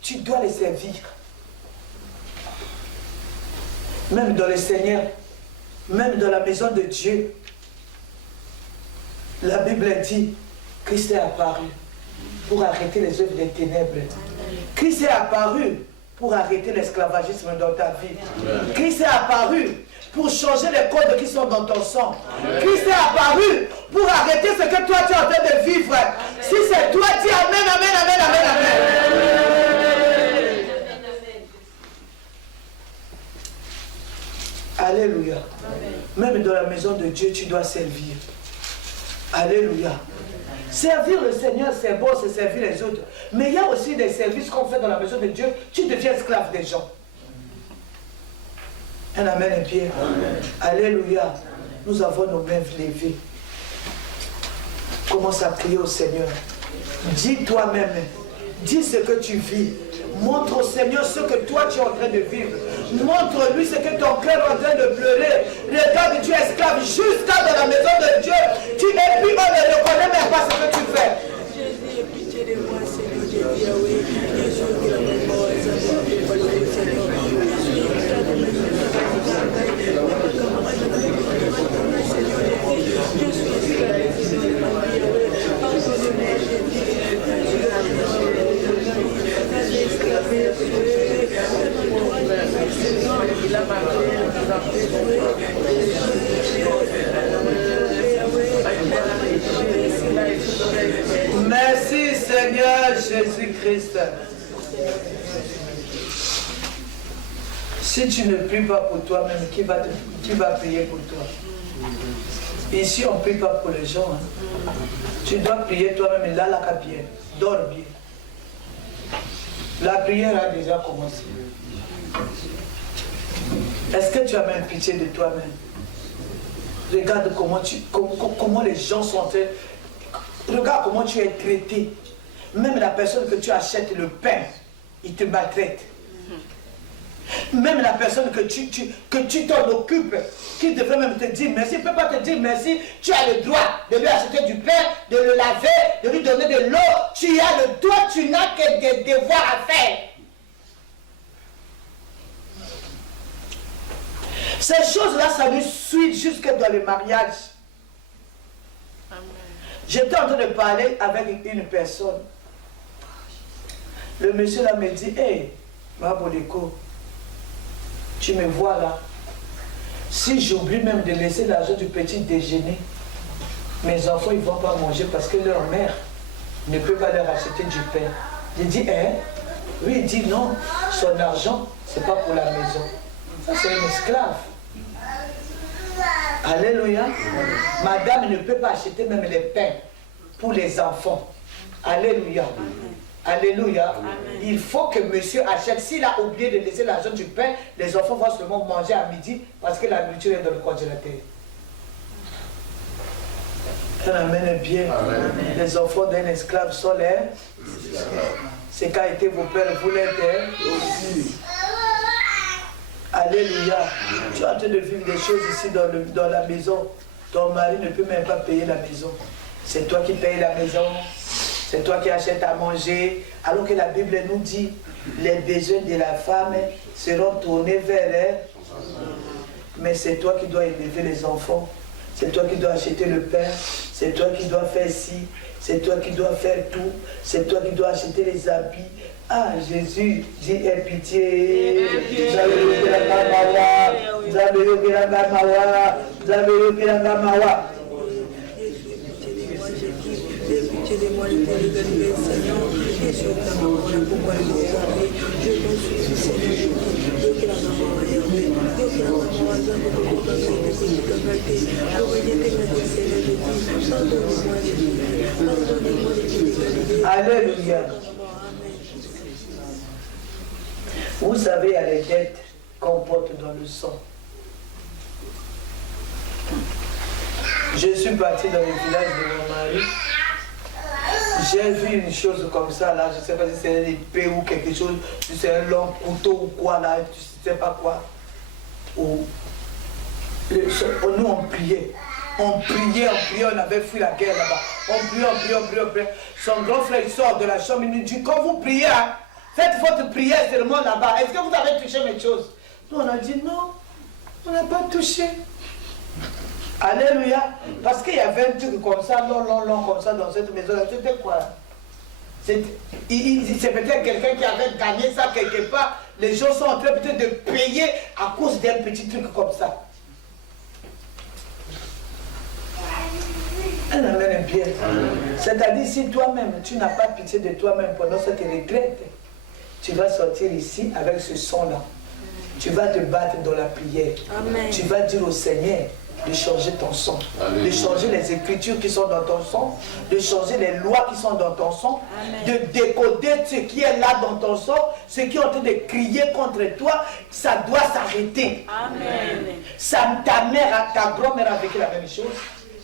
tu dois les servir. Même dans le Seigneur, même dans la maison de Dieu, la Bible dit, Christ est apparu pour arrêter les œuvres des ténèbres. Christ est apparu pour arrêter l'esclavagisme dans ta vie. Christ est apparu pour changer les codes qui sont dans ton sang. Christ est apparu pour arrêter ce que toi tu es en train de vivre. Si c'est toi, dis Amen, Amen, Amen, Amen, Amen. Alléluia. Même dans la maison de Dieu, tu dois servir. Alléluia. Servir le Seigneur, c'est bon, c'est servir les autres. Mais il y a aussi des services qu'on fait dans la maison de Dieu, tu deviens esclave des gens. Un amen et Pierre. Alléluia. Nous avons nos mains levées. Commence à prier au Seigneur. Dis toi-même, dis ce que tu vis. Montre au Seigneur ce que toi tu es en train de vivre. Montre-lui ce que ton cœur est en train de pleurer. Regarde, tu es esclave jusqu'à dans la maison de Dieu. Tu es plus, on ne reconnaît même pas ce que tu fais. Jésus, pitié de moi, Seigneur, j'ai dit, oui. Jésus, merci Seigneur Jésus-Christ. Si tu ne pries pas pour toi-même, qui va prier pour toi? Ici, on ne prie pas pour les gens. Hein. Tu dois prier toi-même. Là, la bien. Dors bien. La prière a déjà commencé. Est-ce que tu as même pitié de toi-même? Regarde comment les gens sont faits. Regarde comment tu es traité. Même la personne que tu achètes le pain, il te maltraite. Même la personne que tu t'en occupes, qui devrait même te dire merci, ne peut pas te dire merci. Tu as le droit de lui acheter du pain, de le laver, de lui donner de l'eau. Tu as le droit, tu n'as que des devoirs à faire. Ces choses-là, ça nous suit jusque dans le mariage. J'étais en train de parler avec une personne. Le monsieur là me dit, hey, Maboleko, tu me vois là. Si j'oublie même de laisser l'argent du petit déjeuner, mes enfants ils ne vont pas manger parce que leur mère ne peut pas leur acheter du pain. Il dit, hein? Oui, il dit non, son argent, c'est pas pour la maison. Ça, c'est un esclave. Alléluia. Madame ne peut pas acheter même les pains pour les enfants. Alléluia. Alléluia. Il faut que monsieur achète. S'il a oublié de laisser l'argent du pain, les enfants vont seulement manger à midi parce que la nourriture est dans le congélateur. Elle amène bien. Amen. Les enfants d'un esclave sont les. C'est qu'a été vos pères, vous l'êtes aussi. Alléluia. Tu es en train de vivre des choses ici dans la maison. Ton mari ne peut même pas payer la maison. C'est toi qui payes la maison. C'est toi qui achètes à manger. Alors que la Bible nous dit, les besoins de la femme seront tournés vers elle. Mais c'est toi qui dois élever les enfants. C'est toi qui dois acheter le pain. C'est toi qui dois faire ci. C'est toi qui dois faire tout. C'est toi qui dois acheter les habits. Ah, Jésus, dis aie pitié. Aidez-moi le Père Seigneur, et sur ta maman, pour moi le servir. Je t'en suis Seigneur, Dieu qui la maman a hervé, Dieu qui la maman a zan, pour que tu sois de tes pour aider tes Seigneur Jésus, pardonnez-moi les péchés, pardonnez-moi les péchés. Alléluia. Vous savez, il y a les dettes qu'on porte dans le sang. Je suis parti dans le village de mon mari. J'ai vu une chose comme ça là, je ne sais pas si c'est une épée ou quelque chose, si c'est un long couteau ou quoi là, je ne sais pas quoi. Nous on priait, on avait fui la guerre là-bas. On priait. Son grand frère il sort de la chambre, il nous dit, quand vous priez, hein, faites votre prière seulement là-bas. Est-ce que vous avez touché mes choses? Nous on a dit non, on n'a pas touché. Alléluia. Parce qu'il y avait un truc comme ça, long, comme ça dans cette maison-là. C'était quoi? C'est peut-être quelqu'un qui avait gagné ça quelque part. Les gens sont en train peut-être de payer à cause d'un petit truc comme ça. Elle amène bien. C'est-à-dire, si toi-même, tu n'as pas pitié de toi-même pendant cette retraite, tu vas sortir ici avec ce son-là. Tu vas te battre dans la prière. Amen. Tu vas dire au Seigneur de changer ton sang, de changer les écritures qui sont dans ton sang, de changer les lois qui sont dans ton sang, de décoder ce qui est là dans ton sang, ce qui est en train de crier contre toi, ça doit s'arrêter. Ta mère, ta grand-mère a vécu la même chose,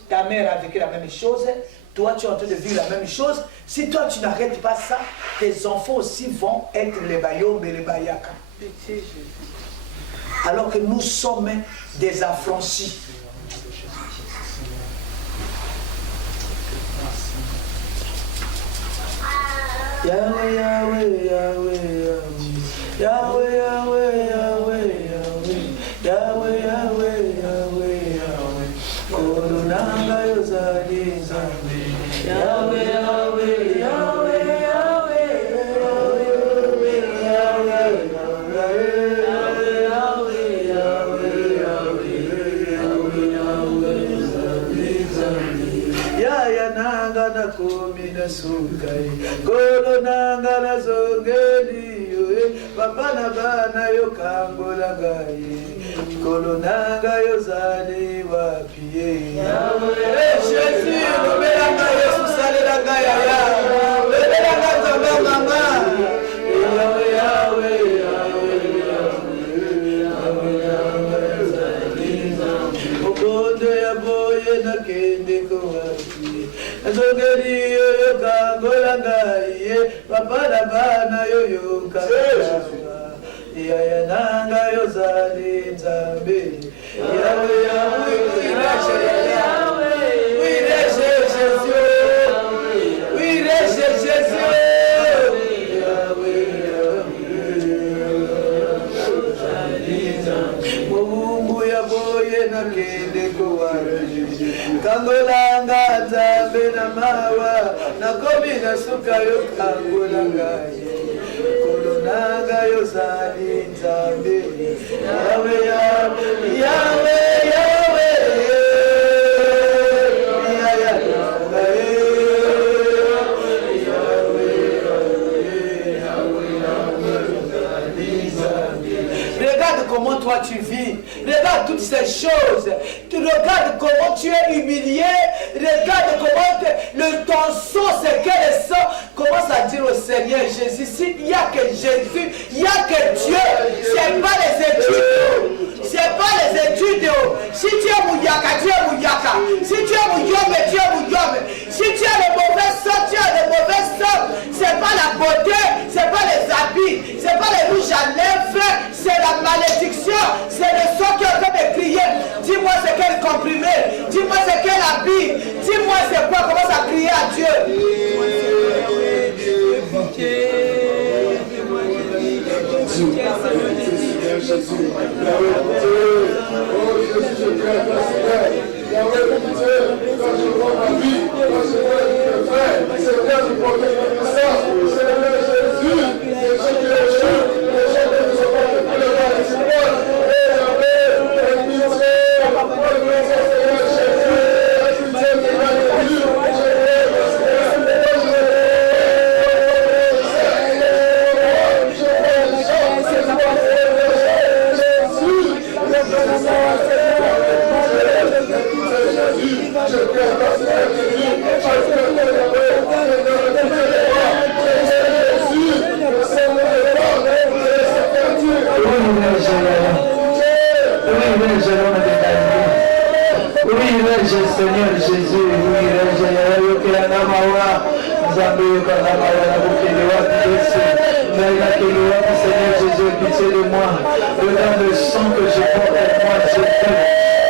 ta mère a vécu la même chose, toi tu es en train de vivre la même chose. Si toi tu n'arrêtes pas ça, tes enfants aussi vont être les bayom et les bayaka. Alors que nous sommes des affranchis. Yahweh, Yahweh, Yahweh, Yahweh, Yahweh, Yahweh, Yahweh, Yahweh, Yahweh, Yahweh, Yahweh, Kodunanga yozali zambi. Yahweh, Yahweh, Yahweh, Komina sukai kolo nanga na zongeli yo papa na bana yo kangola gai kolo nanga yo zali wapi Jésus lobelanga Yesu salela gai ya lobelanga tamba mama Yahweh Yahweh Yahweh Yahweh zali okondo ya boye na kende ko Zongeri yo kangola ngai papa na bana yo kangola yaya nanga yo zali nzambe Yahweh Yahweh we reche Jésus Mungu ya boye na kende ko Kangolanga nzambe na mawa nakomi na suka yo kangolanga kolonanga yo zali nzambe Yahweh Yahweh Yahweh toi tu vis. Regarde toutes ces choses. Tu regardes comment tu es humilié. Regarde comment ton sang, c'est quel sang. Commence à dire au Seigneur Jésus, s'il n'y a que Jésus, il n'y a que Dieu. C'est pas les études. C'est pas les études. Si tu es Mouyaka, tu es Mouyaka. Si tu es Mouyome, tu es Mouyome. Si tu as le mauvais sang, tu as le mauvais sang. C'est pas la beauté, c'est pas les habits, c'est pas les rouges à lèvres, c'est la malédiction, c'est le sang qui est en train de crier. Dis-moi c'est quel comprimé, dis-moi c'est quel habit, dis-moi c'est quoi, commence à crier à Dieu. Seigneur Jésus, Seigneur Jésus, pitié de moi. Regarde le sang que je porte en moi, je t'aime.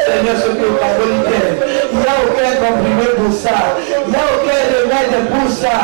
Seigneur, ce que ta volonté, il n'y a aucun comprimé pour ça, il n'y a aucun remède pour ça.